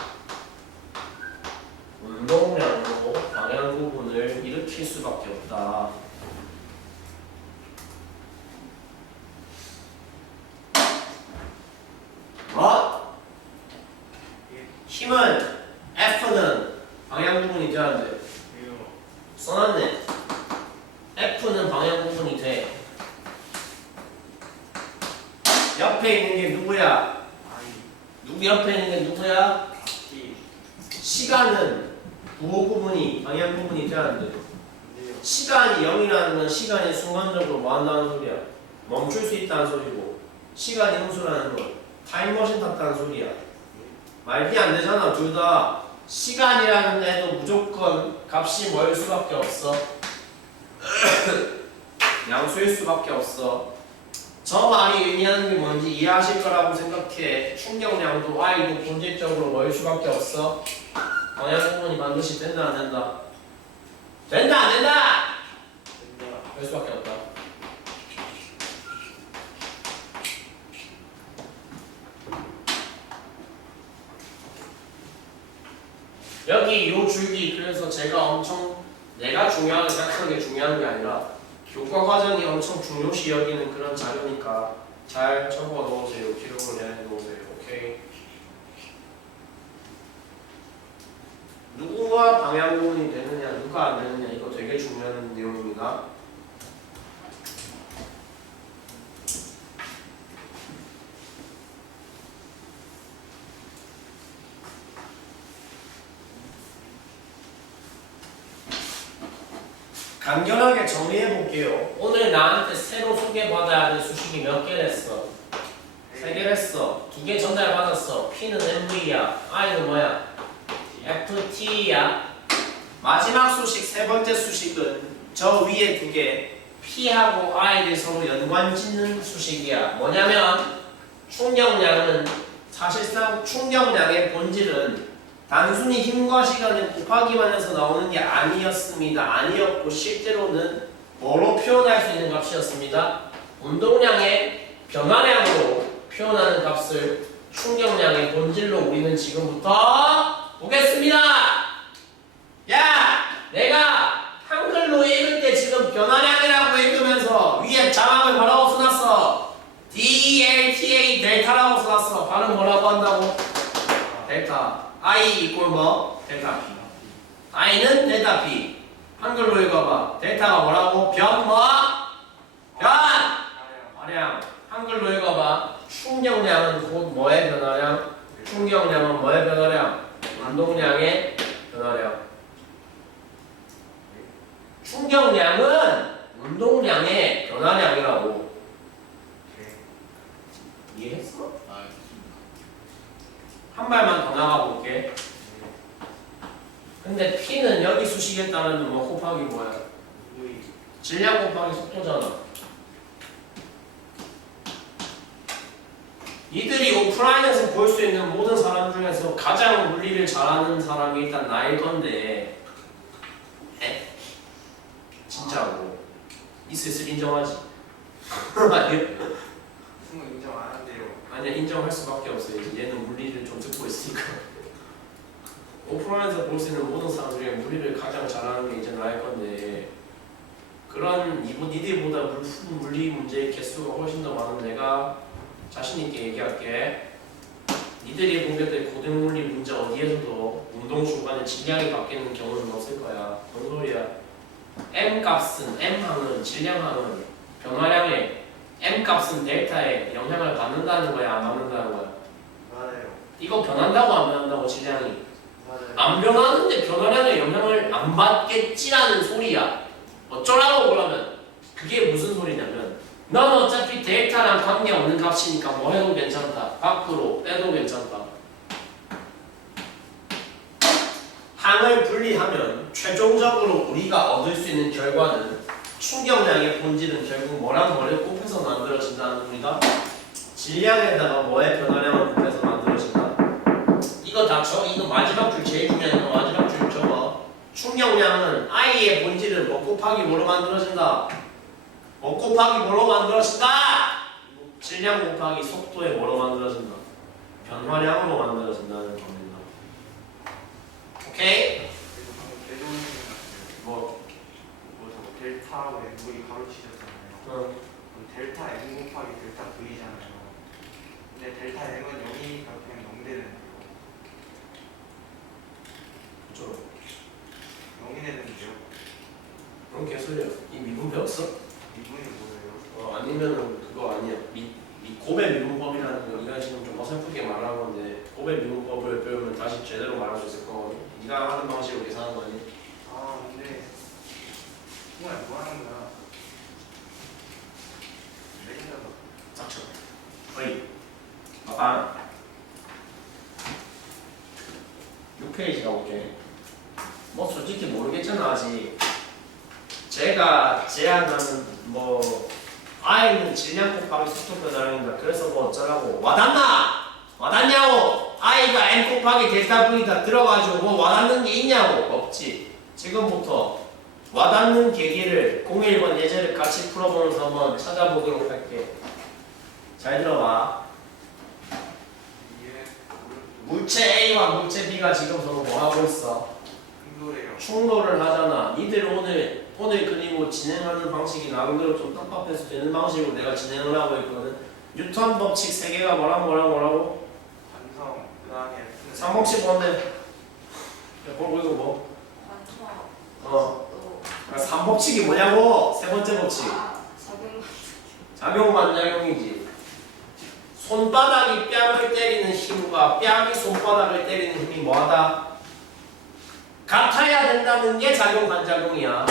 운동량으로 방향 구분을 일으킬 수밖에 없다. 뭐? 힘은 F는 방향 구분이 돼야 돼. 써놨네. F는 방향 구분이 돼. 옆에 있는 게 누구야? 누구 옆에 있는 게 누구야? 시간은 부호 구분이 방향 구분이 돼야 돼. 시간이 0이라는 건 시간이 순간적으로 뭐 한다는 소리야? 멈출 수 있다는 소리고 시간이 음수라는 건 타임머신 탔다는 소리야. 말이 안 되잖아. 둘 다 시간이라는 애도 무조건 값이 뭐일 수밖에 없어. 양수일 수밖에 없어. 저 말이 의미하는 게 뭔지 이해하실 거라고 생각해. 충격량도 I도 본질적으로 뭐일 수밖에 없어. 방향 구분이 반드시 된다 안 된다? 된다 안 된다? 될 수밖에 없다. 여기 요 줄기 그래서 제가 엄청 내가 중요하게 생각하는 게 중요한 게 아니라 교과 과정이 엄청 중요시 여기는 그런 자료니까 잘 적어 놓으세요. 기록을 해 놓으세요. 오케이. 누구가 방향 구분이 되느냐, 누가 안 되느냐 이거 되게 중요한 내용입니다. 간결하게 정리해 볼게요. 오늘 나한테 새로 소개받아야 될 수식이 몇 개랬어? 3개 했어. 2개 전달받았어. P는 MV야. I는 뭐야? FT야. 마지막 수식 세 번째 수식은 저 위에 2개 P하고 I를 서로 연관짓는 수식이야. 뭐냐면 충격량은 사실상 충격량의 본질은 단순히 힘과 시간을 곱하기만 해서 나오는 게 아니었습니다. 아니었고 실제로는 뭐로 표현할 수 있는 값이었습니다. 운동량의 변화량으로 표현하는 값을 충격량의 본질로 우리는 지금부터 보겠습니다. 야! 내가 한글로 읽을 때 지금 변화량이라고 읽으면서 위에 자막을 뭐라고 써놨어? DELTA 델타라고 써놨어. 발음 뭐라고 한다고? 델타. I 이꼴 뭐? 델타 P. I는 델타 P. 한글로 읽어봐. 데이터가 뭐라고? 변 뭐? 변! 변화량. 한글로 읽어봐. 충격량은 곧 뭐의 변화량? 충격량은 뭐의 변화량? 운동량의 변화량. 충격량은 운동량의 변화량이라고. 이해했어? 아, 좋습니다. 한 발만 더 나가 볼게. 근데 P는 여기 수식에 따르면 뭐 곱하기 뭐야? 질량 곱하기 속도잖아. 이들이 오프라인에서 볼 수 있는 모든 사람 중에서 가장 물리를 잘하는 사람이 일단 나일 건데 진짜로 이 슬슬 인정하지? 아니야? 승우 인정 안 한대요. 아니야, 인정할 수밖에 없어요. 얘는 물리를 좀 듣고 있으니까. 오프라인에서 볼 수 있는 모든 사람 중에 물리를 가장 잘하는 게 이제 나일 건데 그런 니들보다 물리 문제의 개수가 훨씬 더 많은 내가 자신 있게 얘기할게. 니들이 보게 될 고등 물리 문제 어디에서도 운동 중간에 질량이 바뀌는 경우는 없을 거야. 뭔 소리야? M 값은 M항은 질량항은 변화량의 M 값은 델타에 영향을 받는다는 거야, 안 받는다는 거야? 맞아요. 이거 변한다고 안 변한다고 질량이? 맞아요. 안 변하는데 변화량에 영향을 안 받겠지라는 소리야. 어쩌라고 그러면 그게 무슨 소리냐면 넌 어차피 델타랑 관계없는 값이니까 뭐 해도 괜찮다. 밖으로 빼도 괜찮다. 항을 분리하면 최종적으로 우리가 얻을 수 있는 결과는 충격량의 본질은 결국 뭐랑 뭐를 곱해서 만들어진다는 겁니다. 질량에다가 뭐의 변화량을 곱해서 만들어진다. 이거 다 이거 마지막 줄 제일 중요한 거 마지막 줄 적어. 충격량은 I의 본질은 뭐 곱하기 뭐로 만들어진다. 뭐 곱하기 뭐로 만들어진다. 질량 곱하기 속도에 뭐로 만들어진다. 변화량으로 만들어진다는 겁니다. 오케이? 그래서 방금 개조는 같아요. 뭐 저거 델타하고 M분이 가로치셨잖아요. 그럼 델타 M 곱하기 델타 V잖아요. 근데 델타 M은 0이니까 그냥 0 되는 거예요. 그쪽으로 0이 되는데요. 그런 개소리야. 이 미분 배웠어? 이분이 뭐예요? 아니면은 그거 아니야. 고배 미분법이라는 거 네가 지금 좀 어설프게 말하는 건데 고배 미분법을 배우면 다시 제대로 말할 수 있을 거거든. 네가 하는 방식으로 계산하는 거 아니? 아 근데 정말 뭐 하는 거야? 내린다고. 닥쳐. 어이. 봐봐. 6페이지 가볼게. 뭐 솔직히 모르겠잖아 아직. 제가 제안하는 뭐 I는 질량 곱하기 속도 변화량이다. 그래서 뭐 어쩌라고 와닿나? 와닿냐고? I가 M 곱하기 델타 V다 들어가지고 뭐 와닿는 게 있냐고? 없지. 지금부터 와닿는 계기를 01번 예제를 같이 풀어보면서 한번 찾아보도록 할게. 잘 들어봐. 이게 물체 A와 물체 B가 지금 서로 뭐 하고 있어? 흥도래요. 충돌을 하잖아. 니들 오늘 그리고 진행하는 방식이 나름대로 좀 떡밥해서 되는 방식으로 내가 진행을 하고 있거든. 뉴턴 법칙 3개가 뭐라고? 관성 그다음에 삼법칙 뭔데? 뭘 이거 뭐? 삼법칙이 뭐냐고? 세 번째 법칙. 작용 반작용이지. 손바닥이 뺨을 때리는 힘과 뺨이 손바닥을 때리는 힘이 뭐하다? 같아야 된다는 게 작용 반작용이야.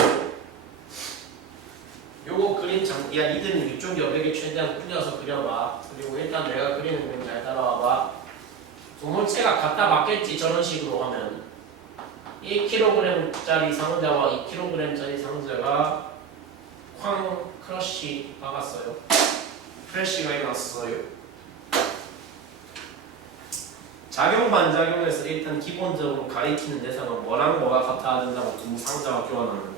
요거 그림 야 니들은 이쪽 여백에 최대한 꾸려서 그려봐. 그리고 일단 내가 그리는 그림 잘 따라와봐. 도물체가 갖다 맞겠지 저런 식으로 하면. 1kg짜리 상자와 2kg짜리 상자가 쾅 크러쉬 박았어요. 크래쉬가 일어났어요. 작용 반작용에서 일단 기본적으로 가리키는 대상은 뭐랑 뭐가 같아야 된다고. 두 상자가 교환하는,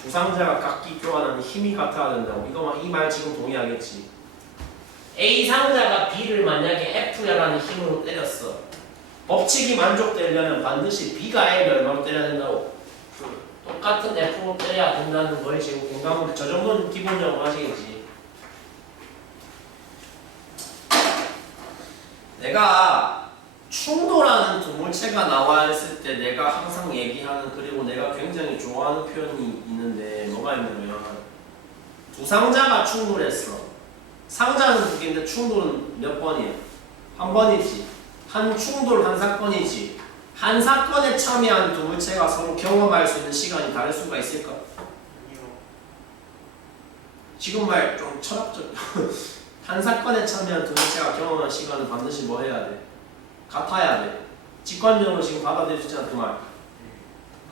두 상자가 각기 교환하는 힘이 같아야 된다고. 이 말 지금 동의하겠지. A 상자가 B를 만약에 F라는 힘으로 때렸어. 법칙이 만족되려면 반드시 B가 A를 얼마로 때려야 된다고. 똑같은 F로 때려야 된다는 거에 지금 공감은 저 정도는 기본적으로 하시겠지. 내가 충돌하는 두 물체가 나와 있을 때 내가 항상 얘기하는 그리고 내가 굉장히 좋아하는 표현이 있는데 뭐가 있냐면 두 상자가 충돌했어. 상자는 두 개인데 충돌은 몇 번이야? 한 번이지. 한 충돌 한 사건이지. 한 사건에 참여한 두 물체가 서로 경험할 수 있는 시간이 다를 수가 있을까? 아니요. 지금 말 좀 철학적. 한 사건에 참여한 두 물체가 경험한 시간은 반드시 뭐 해야 돼? 같아야 돼. 직관적으로 지금 받아들일 수 있잖아 그 말.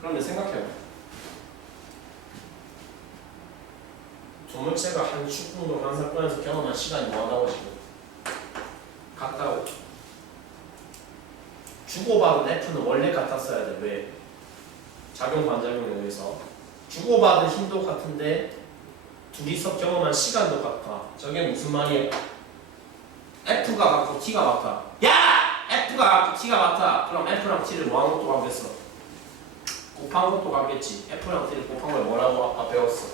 그러면 생각해봐. 두 물체가 한 충돌 한 사건에서 경험한 시간이 뭐하다고 지금? 같다고. 주고받은 F는 원래 같았어야 돼. 왜? 작용 반작용에 의해서 주고받은 힘도 같은데 둘이서 경험한 시간도 같아. 저게 무슨 말이야? F가 같고 T가 같아. 야! F가 같고 T가 같아. 그럼 F랑 T를 뭐한 것도 같겠어? 곱한 것도 같겠지. F랑 T를 곱한 걸 뭐라고 아까 배웠어?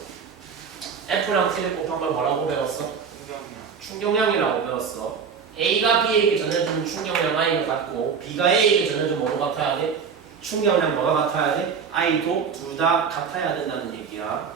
F랑 T를 곱한 걸 뭐라고 배웠어? 충격량. 충격량이라고 배웠어. A가 B에게 전해주는 충격량 I가 같고 B가 A에게 전해주는 뭐가 같아야 돼? 충격량 뭐가 같아야 돼? I도 둘 다 같아야 된다는 얘기야.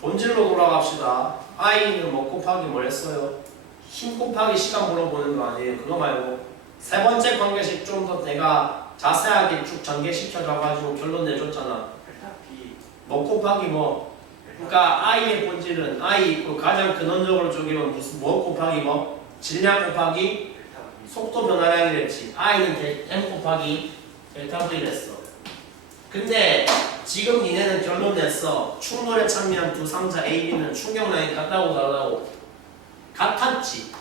본질로 돌아갑시다. I는 뭐 곱하기 뭘 했어요? 힘 곱하기 시간 물어보는 거 아니에요. 그거 말고 세 번째 관계식 좀 더 내가 자세하게 쭉 전개시켜줘가지고 결론 내줬잖아. 델타 B. 뭐 곱하기 뭐. 그러니까 I의 본질은 I 그 가장 근원적으로 쪼개면 무슨 뭐 곱하기 뭐? 질량 곱하기 델타 B. 속도 변화량이랬지. I는 M 곱하기 델타 V랬어. 근데 지금 니네는 결론 냈어. 충돌에 참여한 두 상자 A, B는 충격량이 같다고 다르다고. 같았지.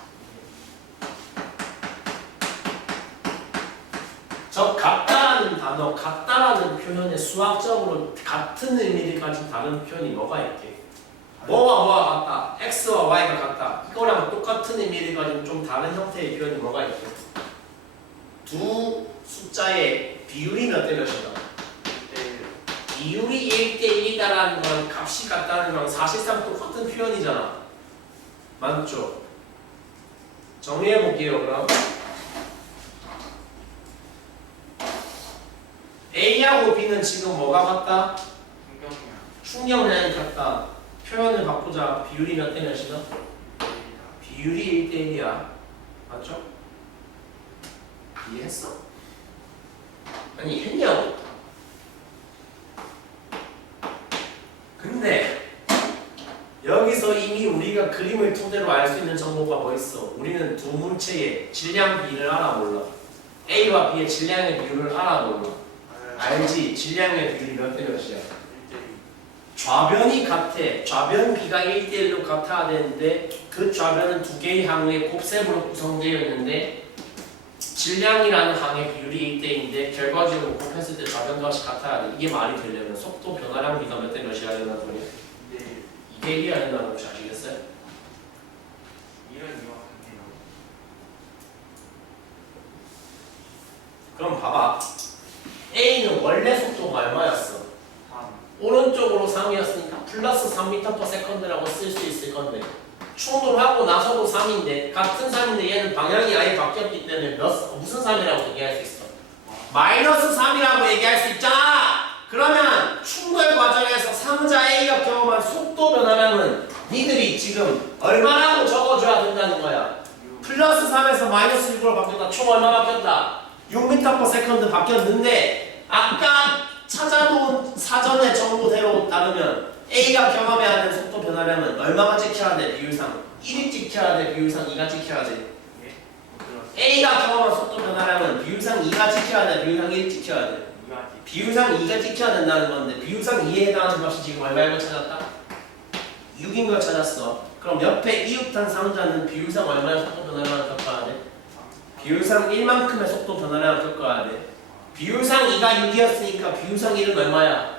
저 같다라는 단어, 같다라는 표현에 수학적으로 같은 의미를 가진 다른 표현이 뭐가 있게? 뭐와 뭐가 같다. X와 Y가 같다. 이거랑 똑같은 의미를 가진 좀 다른 형태의 표현이 뭐가 있게? 두 숫자의 비율이 몇 대 몇이다? 비율이 1대1이다라는 건 값이 같다는 건 사실상 똑같은 표현이잖아. 맞죠? 정리해볼게요 그럼. A하고 B는 지금 뭐가 같다? 충격량. 충격량이 같다. 표현을 바꾸자. 비율이 몇 대 몇이다? 비율이 1대1이야. 맞죠? 이해했어? 아니 했냐고? 근데 여기서 이미 우리가 그림을 토대로 알 수 있는 정보가 뭐 있어? 우리는 두 물체의 질량 비를 알아 몰라? A와 B의 질량의 비율을 알아 몰라? 알지? 질량의 비율이 몇 대 몇이야? 1대2. 좌변이 같아. 좌변 B가 1대1로 같아야 되는데 그 좌변은 두 개의 항의 곱셈으로 구성되어 있는데 질량이라는 항의 비율이 1대1인데 결과적으로 곱했을 때 좌변 값이 같아야 돼. 이게 말이 되려면 속도 변화량 B가 몇 대 몇이야 된다는 소리야? 2대1. 2대1이야 된다는 거 아시겠어요? 이런 이와 같네요. 그럼 봐봐. A는 원래 속도가 얼마였어? 3. 오른쪽으로 3이었으니까 플러스 3m/s라고 쓸 수 있을 건데 충돌하고 나서도 3인데 같은 3인데 얘는 방향이 아예 바뀌었기 때문에 무슨 3이라고 얘기할 수 있어? 마이너스 3이라고 얘기할 수 있잖아. 그러면 충돌 과정에서 상자 A가 경험한 속도 변화량은 니들이 지금 얼마라고 적어줘야 된다는 거야. 6. 플러스 3에서 마이너스 6으로 바뀌었다. 총 얼마 바뀌었다? 6m/s 바뀌었는데 아까 찾아놓은 사전의 정보대로 따르면 A가 경험해야 하는 속도 변화량은 얼마가 찍혀야 돼? 비율상 1이 찍혀야 돼? 비율상 2가 찍혀야 돼? 예? 못 들었어요. A가 경험한 속도 변화량은 비율상 2가 찍혀야 돼? 비율상 1 찍혀야 돼? 2가지. 비율상 2가 찍혀야 된다는 건데 비율상 2에 해당하는 값이 지금 얼마인 걸 찾았다? 6인 걸 찾았어. 그럼 옆에 이웃한 상자는 비율상 얼마의 속도 변화량을 겪어야 돼? 비율상 1만큼의 속도 변화량을 겪어야 돼. 비율상 2가 6이었으니까 비율상 1은 얼마야?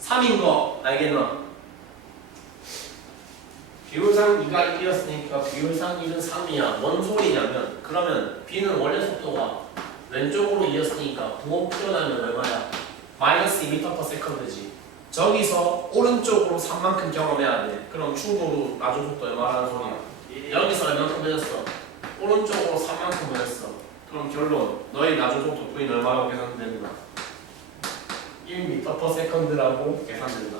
3인 거 알겠나? 비율상 2가 1이었으니까 비율상 1은 3이야. 뭔 소리냐면 그러면 B는 원래 속도가 왼쪽으로 이었으니까 부호 표현하면 얼마야? 마이너스 2m/s지. 저기서 오른쪽으로 3만큼 경험해야 돼. 그럼 충돌로 나중 속도 얼마라는 소리야? 여기서 얼마큼 변했어? 오른쪽으로 3만큼 변했어. 그럼 결론 너희 나중 속도 V는 얼마라고 계산된다? 1m/s라고 계산된다.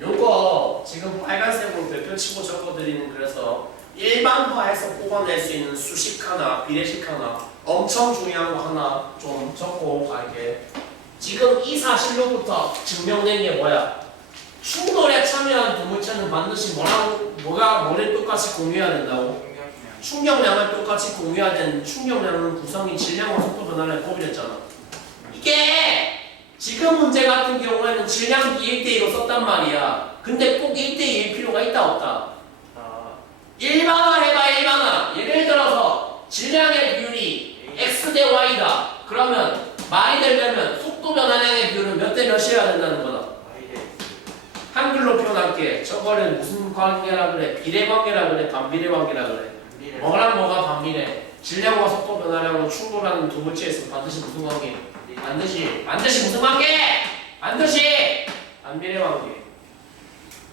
요거 지금 빨간색으로 별표 치고 적어드리는 그래서 일반화해서 뽑아낼 수 있는 수식 하나, 비례식 하나, 엄청 중요한 거 하나 좀 적고 갈게. 지금 이 사실로부터 증명된 게 뭐야? 충돌에 참여한 두 물체는 반드시 뭐를 똑같이 공유해야 된다고? 충격량을 똑같이 공유해야 되는 충격량은 구성이 질량과 속도 변화를 법이랬잖아. 이게 지금 문제 같은 경우에는 질량 1대2로 썼단 말이야. 근데 꼭 1대2일 필요가 있다 없다? 일반화 해봐. 일반화. 예를 들어서 질량의 비율이 x 대 y다. 그러면 말이 되려면 속도 변화량의 비율은 몇 대 몇이어야 된다는 거다. 한글로 표현할게. 저거를 무슨 관계라 그래? 비례 관계라 그래? 반비례 관계라 그래? 뭐랑 뭐가 반비례? 질량과 속도 변화량으로 충돌하는 두 물체에 있으면 반드시 무슨 관계? 반드시 무슨 관계? 반드시 반비례 관계.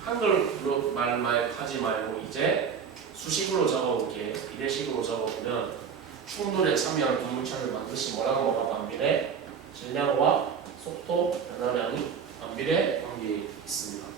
한글로 말하지 말고 이제 수식으로 적어볼게. 비례식으로 적어보면 충돌에 참여한 두 물체는 반드시 뭐랑 뭐가 반비례? 질량과 속도 변화량이 반비례 관계에 있습니다.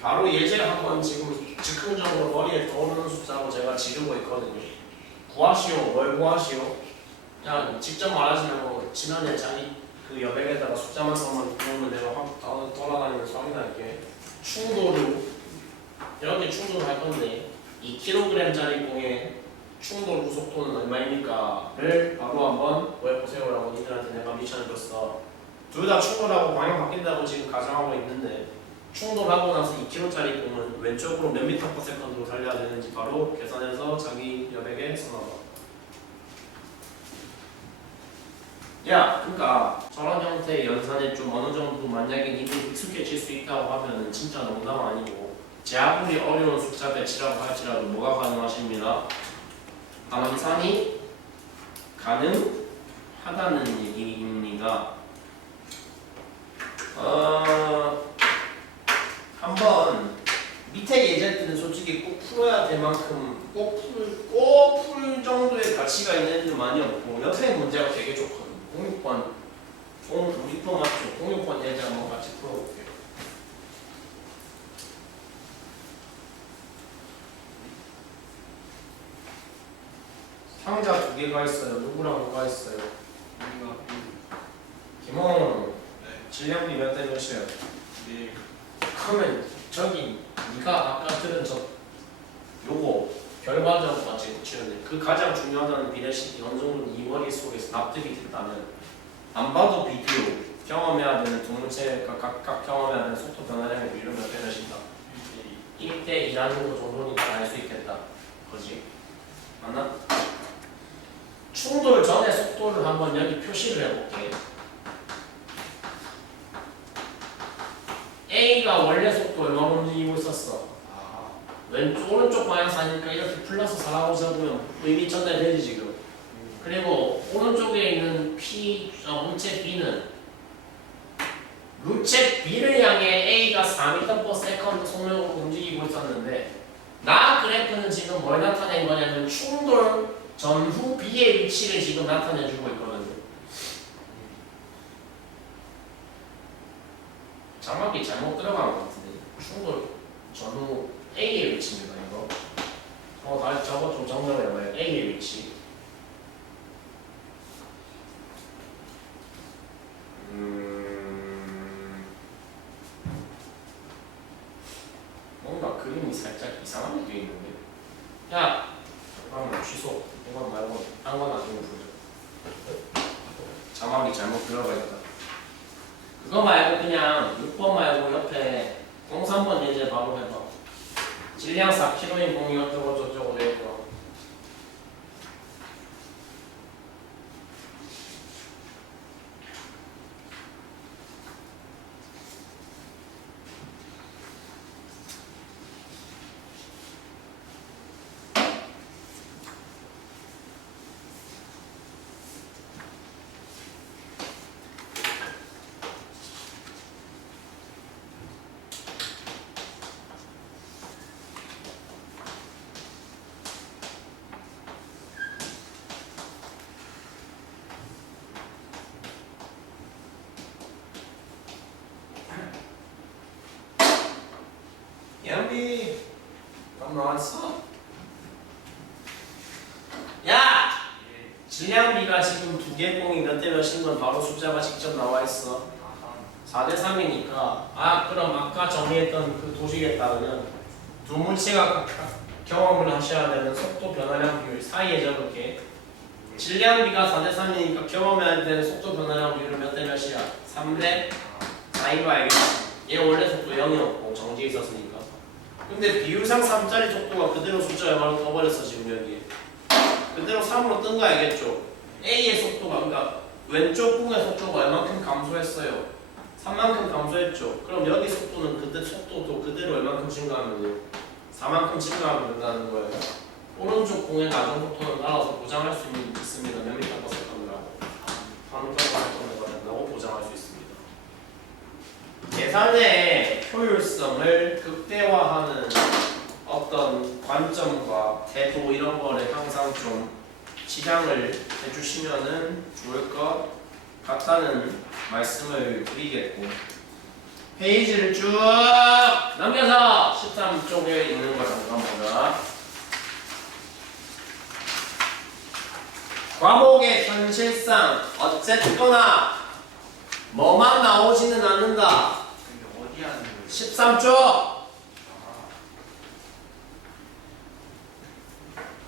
바로 예제를 한번 지금 즉흥적으로 머리에 떠오르는 숫자로 제가 지르고 있거든요. 구하시오. 뭘 구하시오? 그냥 직접 말하지 말고 지난해 자기 그 여백에다가 숫자만 써면 그러면 내가 확 돌아다니면서 확인할게. 충돌로 여기 충돌할 건데 2kg짜리 공의 충돌 구속도는 얼마입니까?를 바로 한번 구해보세요라고 니들한테 내가 미션을 줬어. 둘 다 충돌하고 방향 바뀐다고 지금 가정하고 있는데 충돌하고 나서 2kg짜리 공은 왼쪽으로 몇 m/s로 달려야 되는지 바로 계산해서 자기 여백에 써놔봐. 야, 그러니까 저런 형태의 연산에 좀 어느 정도 만약에 니들이 익숙해질 수 있다고 하면은 진짜 농담 아니고 제 아무리 어려운 숫자 배치라고 할지라도 뭐가 가능하십니다. 함산이 가능하다는 얘기입니다. 한번 밑에 예제 때는 솔직히 꼭 풀어야 될 만큼 꼭 풀 정도의 가치가 있는 애들 많이 없고 옆에 문제가 되게 좋거든. 06번 우리 또 맞죠? 06번 예제 한번 같이 풀어볼게요. 상자 두 개가 있어요. 누구랑 누가 있어요? 김홍. 질량비 몇 대 몇이에요? 네. 그러면 저기 네가 아까 들은 저 요거 결과적 같이 고치는데 그 가장 중요하다는 비례식이 어느 정도 이 머릿속에서 납득이 됐다면 안 봐도 비디오 경험해야 되는 두 물체가 각각 경험해야 되는 속도 변화량의 비율은 몇 대 몇인가? 1대 2라는 거 정도니까 알 수 있겠다. 그지? 맞나? 충돌 전의 속도를 한번 여기 표시를 해볼게. A가 원래 속도 얼마로 움직이고 있었어? 오른쪽 방향사니까 이렇게 플러스 4라고 적으면 의미 전달되지 지금. 그리고 오른쪽에 있는 물체 B는 물체 B를 향해 A가 4m/s 속력으로 움직이고 있었는데 나 그래프는 지금 뭘 나타낸 거냐면 충돌 전후 B의 위치를 지금 나타내주고 있거든요. 장막이 잘못 들어간 것 같은데 충돌 전후 A의 위치입니다. 이거. 다시 저거 좀 정정해봐요. A의 위치. 뭔가 그림이 살짝 이상하게 되어 있는데. 야, 잠깐만 취소. 이건 말고 딴 거 나중에 보자. 자막이 잘못 들어가 있다. 그거 말고 그냥 6번 말고 옆에 03번 예제 바로 해봐. 질량 4kg인 공이 어쩌고 저쩌고 되고. 연비, 넌 나왔어? 야! 질량비가 지금 두 개 공이 몇 대 몇인 건 바로 숫자가 직접 나와 있어. 4대 3이니까 그럼 아까 정리했던 그 도식에 따르면 두 물체가 각각 경험을 하셔야 되는 속도 변화량 비율 사이에 적을게. 질량비가 4대 3이니까 경험해야 되는 속도 변화량 비율은 몇 대 몇이야? 3대 4인 거 알겠지? 얘 원래 속도 0이었고 정지에 있었으니까. 근데 비율상 3짜리 속도가 그대로 숫자 얼마로 떠버렸어 지금 여기에. 그대로 3으로 뜬 거 알겠죠? A의 속도가 그러니까 왼쪽 궁의 속도가 얼만큼 감소했어요? 3만큼 감소했죠? 그럼 여기 속도는 그때 속도도 그대로 얼만큼 증가하면 돼요? 4만큼 증가하면 된다는 거예요. 오른쪽 궁의 나중 속도는 따라서 보장할 수 있습니다. 몇 미터 퍼 세컨드라고. 3m 퍼 세컨드가 된다고 보장할 수 있습니다. 계산의 효율성을 극대화하는 어떤 관점과 태도 이런 거를 항상 좀 지향을 해주시면은 좋을 것 같다는 말씀을 드리겠고, 페이지를 쭉 넘겨서 13쪽에 있는 걸 잠깐 보자. 과목의 현실상 어쨌거나 뭐만 나오지는 않는다. 근데 어디 하는 거예요? 13쪽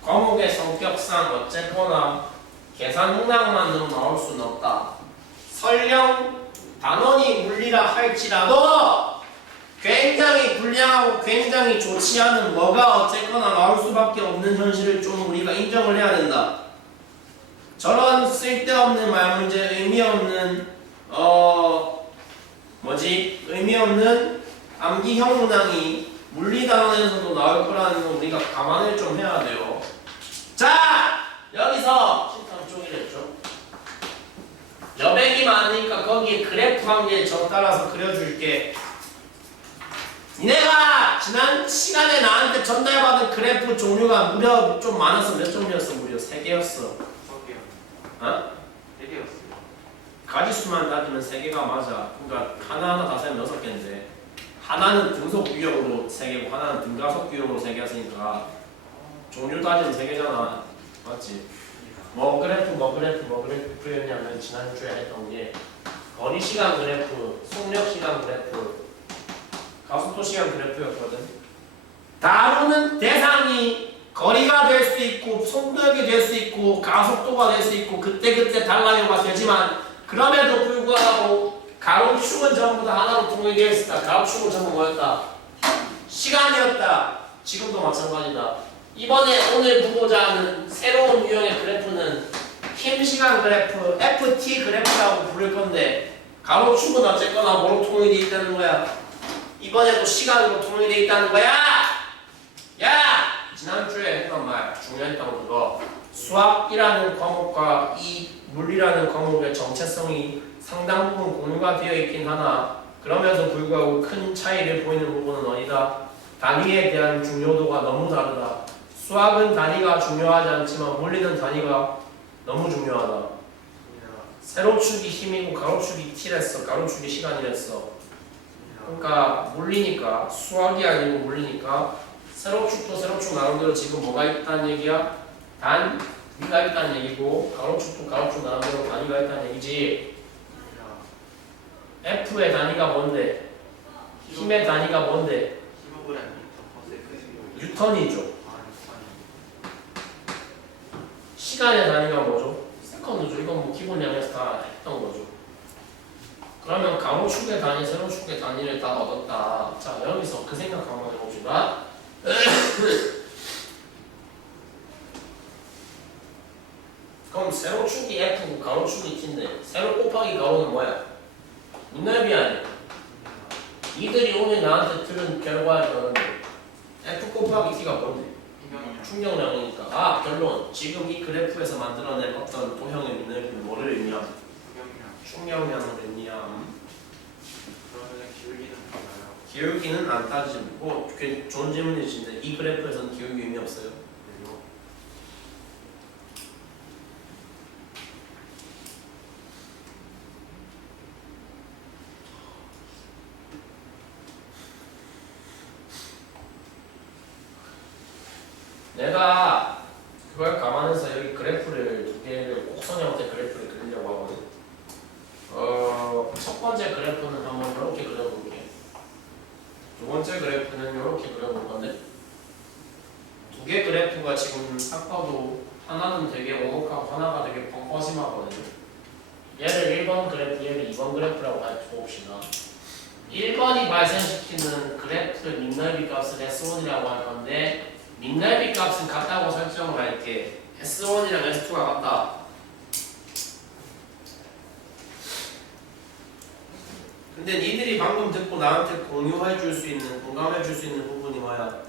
과목의 성격상 어쨌거나 계산 문항만으로 나올 수는 없다. 설령 단원이 물리라 할지라도 굉장히 불량하고 굉장히 좋지 않은 뭐가 어쨌거나 나올 수밖에 없는 현실을 좀 우리가 인정을 해야 된다. 저런 쓸데없는 말 문제, 의미 없는 의미 없는 암기형 문항이 물리 단원에서도 나올 거라는 거 우리가 감안을 좀 해야 돼요. 자, 여기서 13쪽이랬죠. 여백이 많으니까 거기에 그래프 한 개 저 따라서 그려줄게. 니네가 지난 시간에 나한테 전달받은 그래프 종류가 무려 좀 많았어. 몇 종류였어? 무려 3개였어. 6개요. 어? 4개였어요. 가지수만 따지면 3개가 맞아. 그러니까 하나하나 다 세면 6개인데 하나는 등속 유형으로 3개고 하나는 등가속 유형으로 3개였으니까 종류 따지면 3개잖아. 맞지? 뭐 그래프였냐면 지난주에 했던 게 거리 시간 그래프, 속력 시간 그래프, 가속도 시간 그래프였거든. 다루는 대상이 거리가 될 수 있고 속력이 될 수 있고 가속도가 될 수 있고 그때그때 달라요가 되지만 그럼에도 불구하고 가로축은 전부 다 하나로 통일되어 있었다. 가로축은 전부 뭐였다? 시간이었다. 지금도 마찬가지다. 이번에 오늘 보고자 하는 새로운 유형의 그래프는 힘시간 그래프, FT 그래프라고 부를 건데 가로축은 어쨌거나 뭐로 통일되어 있다는 거야? 이번에도 시간으로 통일되어 있다는 거야! 야! 지난주에 했던 말 중요했던 그거 수학이라는 과목과 이 물리라는 과목의 정체성이 상당 부분 공유가 되어 있긴 하나 그럼에도 불구하고 큰 차이를 보이는 부분은 어디다? 단위에 대한 중요도가 너무 다르다. 수학은 단위가 중요하지 않지만 물리는 단위가 너무 중요하다. 세로축이 힘이고 가로축이 t랬어. 가로축이 시간이랬어. 그러니까 물리니까 수학이 아니고 물리니까 세로축도 세로축 나름대로 지금 뭐가 있다는 얘기야? 단위가 있다는 얘기고 가로축도 가로축 나름대로 단위가 있다는 얘기지. F의 단위가 뭔데? 힘의 단위가 뭔데? 킬로그램 미터 퍼 세컨드. 뉴턴이죠. 아, 시간의 단위가 뭐죠? 세컨드죠. 이건 뭐 기본 양에서 다 했던 거죠. 그러면 가로축의 단위, 세로축의 단위를 다 얻었다. 자, 여기서 그 생각 한번 해봅시다. 그럼 세로축이 F고 가로축이 T인데 세로 곱하기 가로는 뭐야? 민넓이 아니야. 이들이 오늘 나한테 들은 결과에 따르는데 F 곱하기 T가 뭔데? 이경이랑 충격량이니까. 아, 결론. 지금 이 그래프에서 만들어낸 어떤 도형의 민넓이는 뭐를 의미함? 이경이랑 충격량을 의미함. 그러면 기울기는 달라요. 기울기는 안 따지고 뭐, 꽤 좋은 질문이신데 이 그래프에서는 기울기 의미 없어요. 그리고 내가 그걸 감안해서 여기 그래프를 두 개를 곡선 형태 그래프를 그리려고 하거든. 첫 번째 그래프는 한번 이렇게 그려볼게. 두 번째 그래프는 이렇게 그려볼 건데 두 개 그래프가 지금 딱 봐도 하나는 되게 오목하고 하나가 되게 펑퍼짐하거든요. 얘를 1번 그래프, 얘를 2번 그래프라고 봅시다. 1번이 발생시키는 그래프의 민넓이 값을 S1이라고 할 건데 민넓이 값은 같다고 설정을 할게. S1이랑 S2가 같다. 근데 니들이 방금 듣고 나한테 공유해 줄 수 있는, 공감해 줄 수 있는 부분이 뭐야?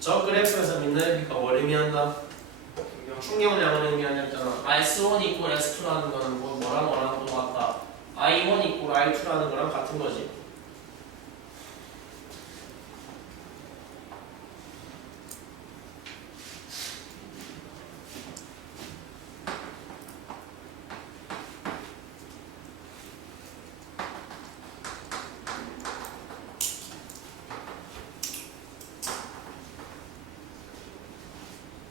저 그래프에서 민넓이가 뭘 의미한다? 충격량을 의미하냐잖아. S1 이꼴 S2라는 거는 뭐랑 똑같다. I1 이꼴 I2라는 거랑 같은 거지.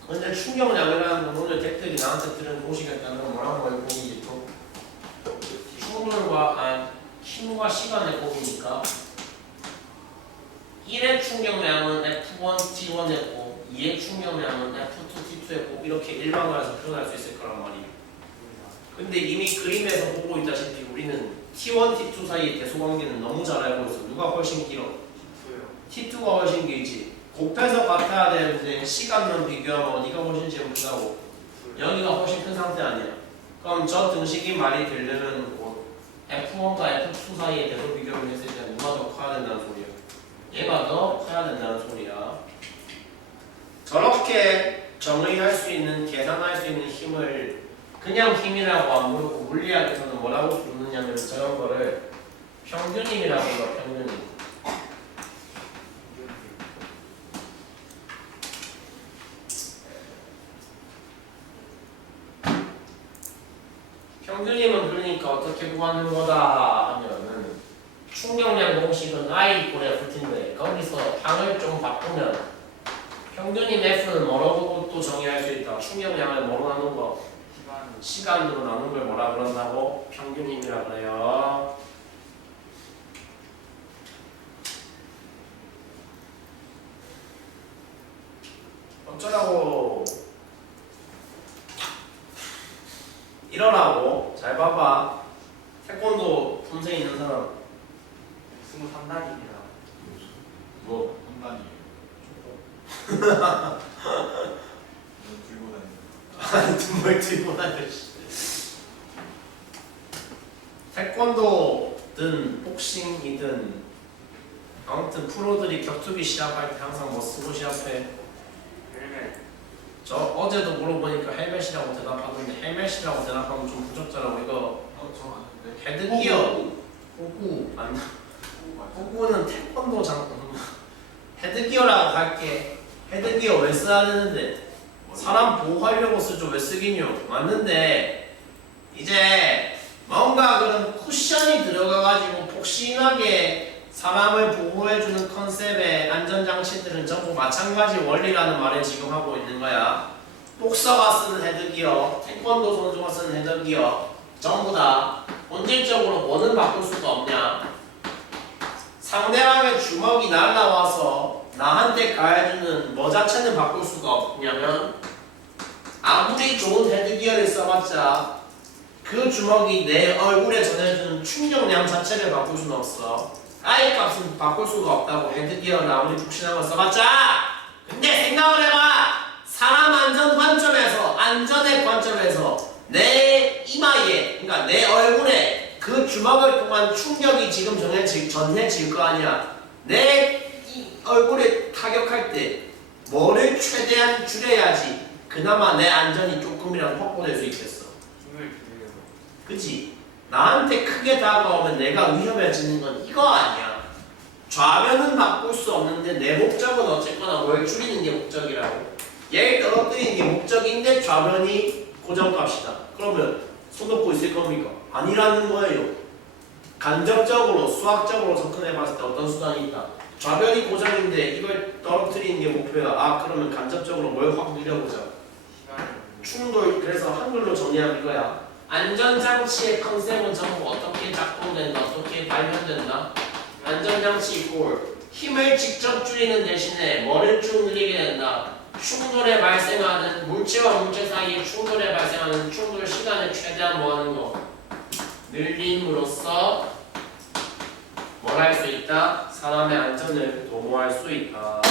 근데 충격량이라는 건 오늘 댓글이 나한테 들은 공식에 따른 뭐라고 할 공이지 또? 충돌과 힘과 시간의 곱이니까 1의 충격량은 F1, T1의 곱, 2의 충격량은 F2, T2의 곱 이렇게 일반화해서 표현할 수 있을 거란 말이에요. 근데 이미 그림에서 보고 있다시피 우리는 T1, T2 사이의 대소관계는 너무 잘 알고 있어. 누가 훨씬 길어? T2가 훨씬 길지. 곱해서 같아야 되는데 시간만 비교하면 어디가 훨씬 제일 크다고? 여기가 훨씬 큰 상태 아니야. 그럼 저 등식이 말이 되려면 뭐 F1과 F2 사이의 대소 비교를 했을 때 누가 더 커야 된다는 소리야? 얘가 더 커야 된다는 소리야. 저렇게 정의할 수 있는, 계산할 수 있는 힘을 그냥 힘이라고 안 부르고 물리학에서는 뭐라고 부르느냐면 저런 거를 평균힘이라고 불러. 평균힘. 평균힘은 그러니까 어떻게 구하는 거다 하면은 충격량 공식은 I 이꼴 FT인데 거기서 방을 좀 바꾸면 평균힘 F는 뭐라고 또 정의할 수 있다. 충격량을 뭐로 나눈 거? 시간으로 나눈 걸 뭐라 그런다고? 평균힘이라 그래요. 어쩌라고? 이러라고. 잘 봐봐. 태권도 품새 있는 사람 23단입니다. 뭐? 한단이에요. 이거 들고 다니는. 아니 뭘 들고 다녀. 태권도든 복싱이든 아무튼 프로들이 격투기 시합할 때 항상 뭐 쓰고 시합해? 헬멧. 저 어제도 물어보니까 헬멧이라고 대답하는데 헬멧이라고 대답하면 좀 부적절하고 이거 저 아는데. 헤드기어 호구 맞나? 호구는 태권도 헤드기어라고 할게. 헤드기어 왜 써야 되는데? 사람 보호하려고 쓰죠. 왜 쓰긴요? 맞는데 이제 뭔가 그런 쿠션이 들어가가지고 폭신하게 사람을 보호해주는 컨셉의 안전장치들은 전부 마찬가지 원리라는 말을 지금 하고 있는 거야. 복서가 쓰는 헤드기어, 태권도 선수가 쓰는 헤드기어 전부 다 본질적으로 뭐는 바꿀 수가 없냐? 상대방의 주먹이 날라와서 나한테 가해주는 뭐 자체는 바꿀 수가 없냐면 아무리 좋은 헤드기어를 써봤자 그 주먹이 내 얼굴에 전해주는 충격량 자체를 바꿀 수는 없어. I 값은 바꿀 수가 없다고. 헤드기어를 아무리 푹신한 걸 써봤자. 근데 생각을 해봐. 사람 안전 관점에서, 안전의 관점에서 내 이마에, 그러니까 내 얼굴에 그 주먹을 통한 충격이 지금 전해질 거 아니야. 내 얼굴에 타격할 때 뭐를 최대한 줄여야지 그나마 내 안전이 조금이라도 확보될 수 있겠어. 힘을 주려고. 그치? 나한테 크게 다가오면 내가 위험해지는 건 이거 아니야. 좌변은 바꿀 수 없는데 내 목적은 어쨌거나 뭘 줄이는 게 목적이라고. 얘를 떨어뜨리는 게 목적인데 좌변이 고정값이다. 그러면 손 놓고 있을 겁니까? 아니라는 거예요. 간접적으로 수학적으로 접근해봤을 때 어떤 수단이 있다. 좌변이 고정인데 이걸 떨어뜨리는 게 목표야. 아 그러면 간접적으로 뭘 확 늘려보자. 충돌. 그래서 한글로 정리하면 이거야. 안전장치의 컨셉은 전부 어떻게 작동된다, 어떻게 발현된다. 안전장치 이꼴 힘을 직접 줄이는 대신에 뭐를 쭉 늘리게 된다. 충돌에 발생하는 물체와 물체 사이의 충돌에 발생하는 충돌 시간을 최대한 뭐하는 거 늘림으로써 뭘 할 수 있다? 사람의 안전을 도모할 수 있다.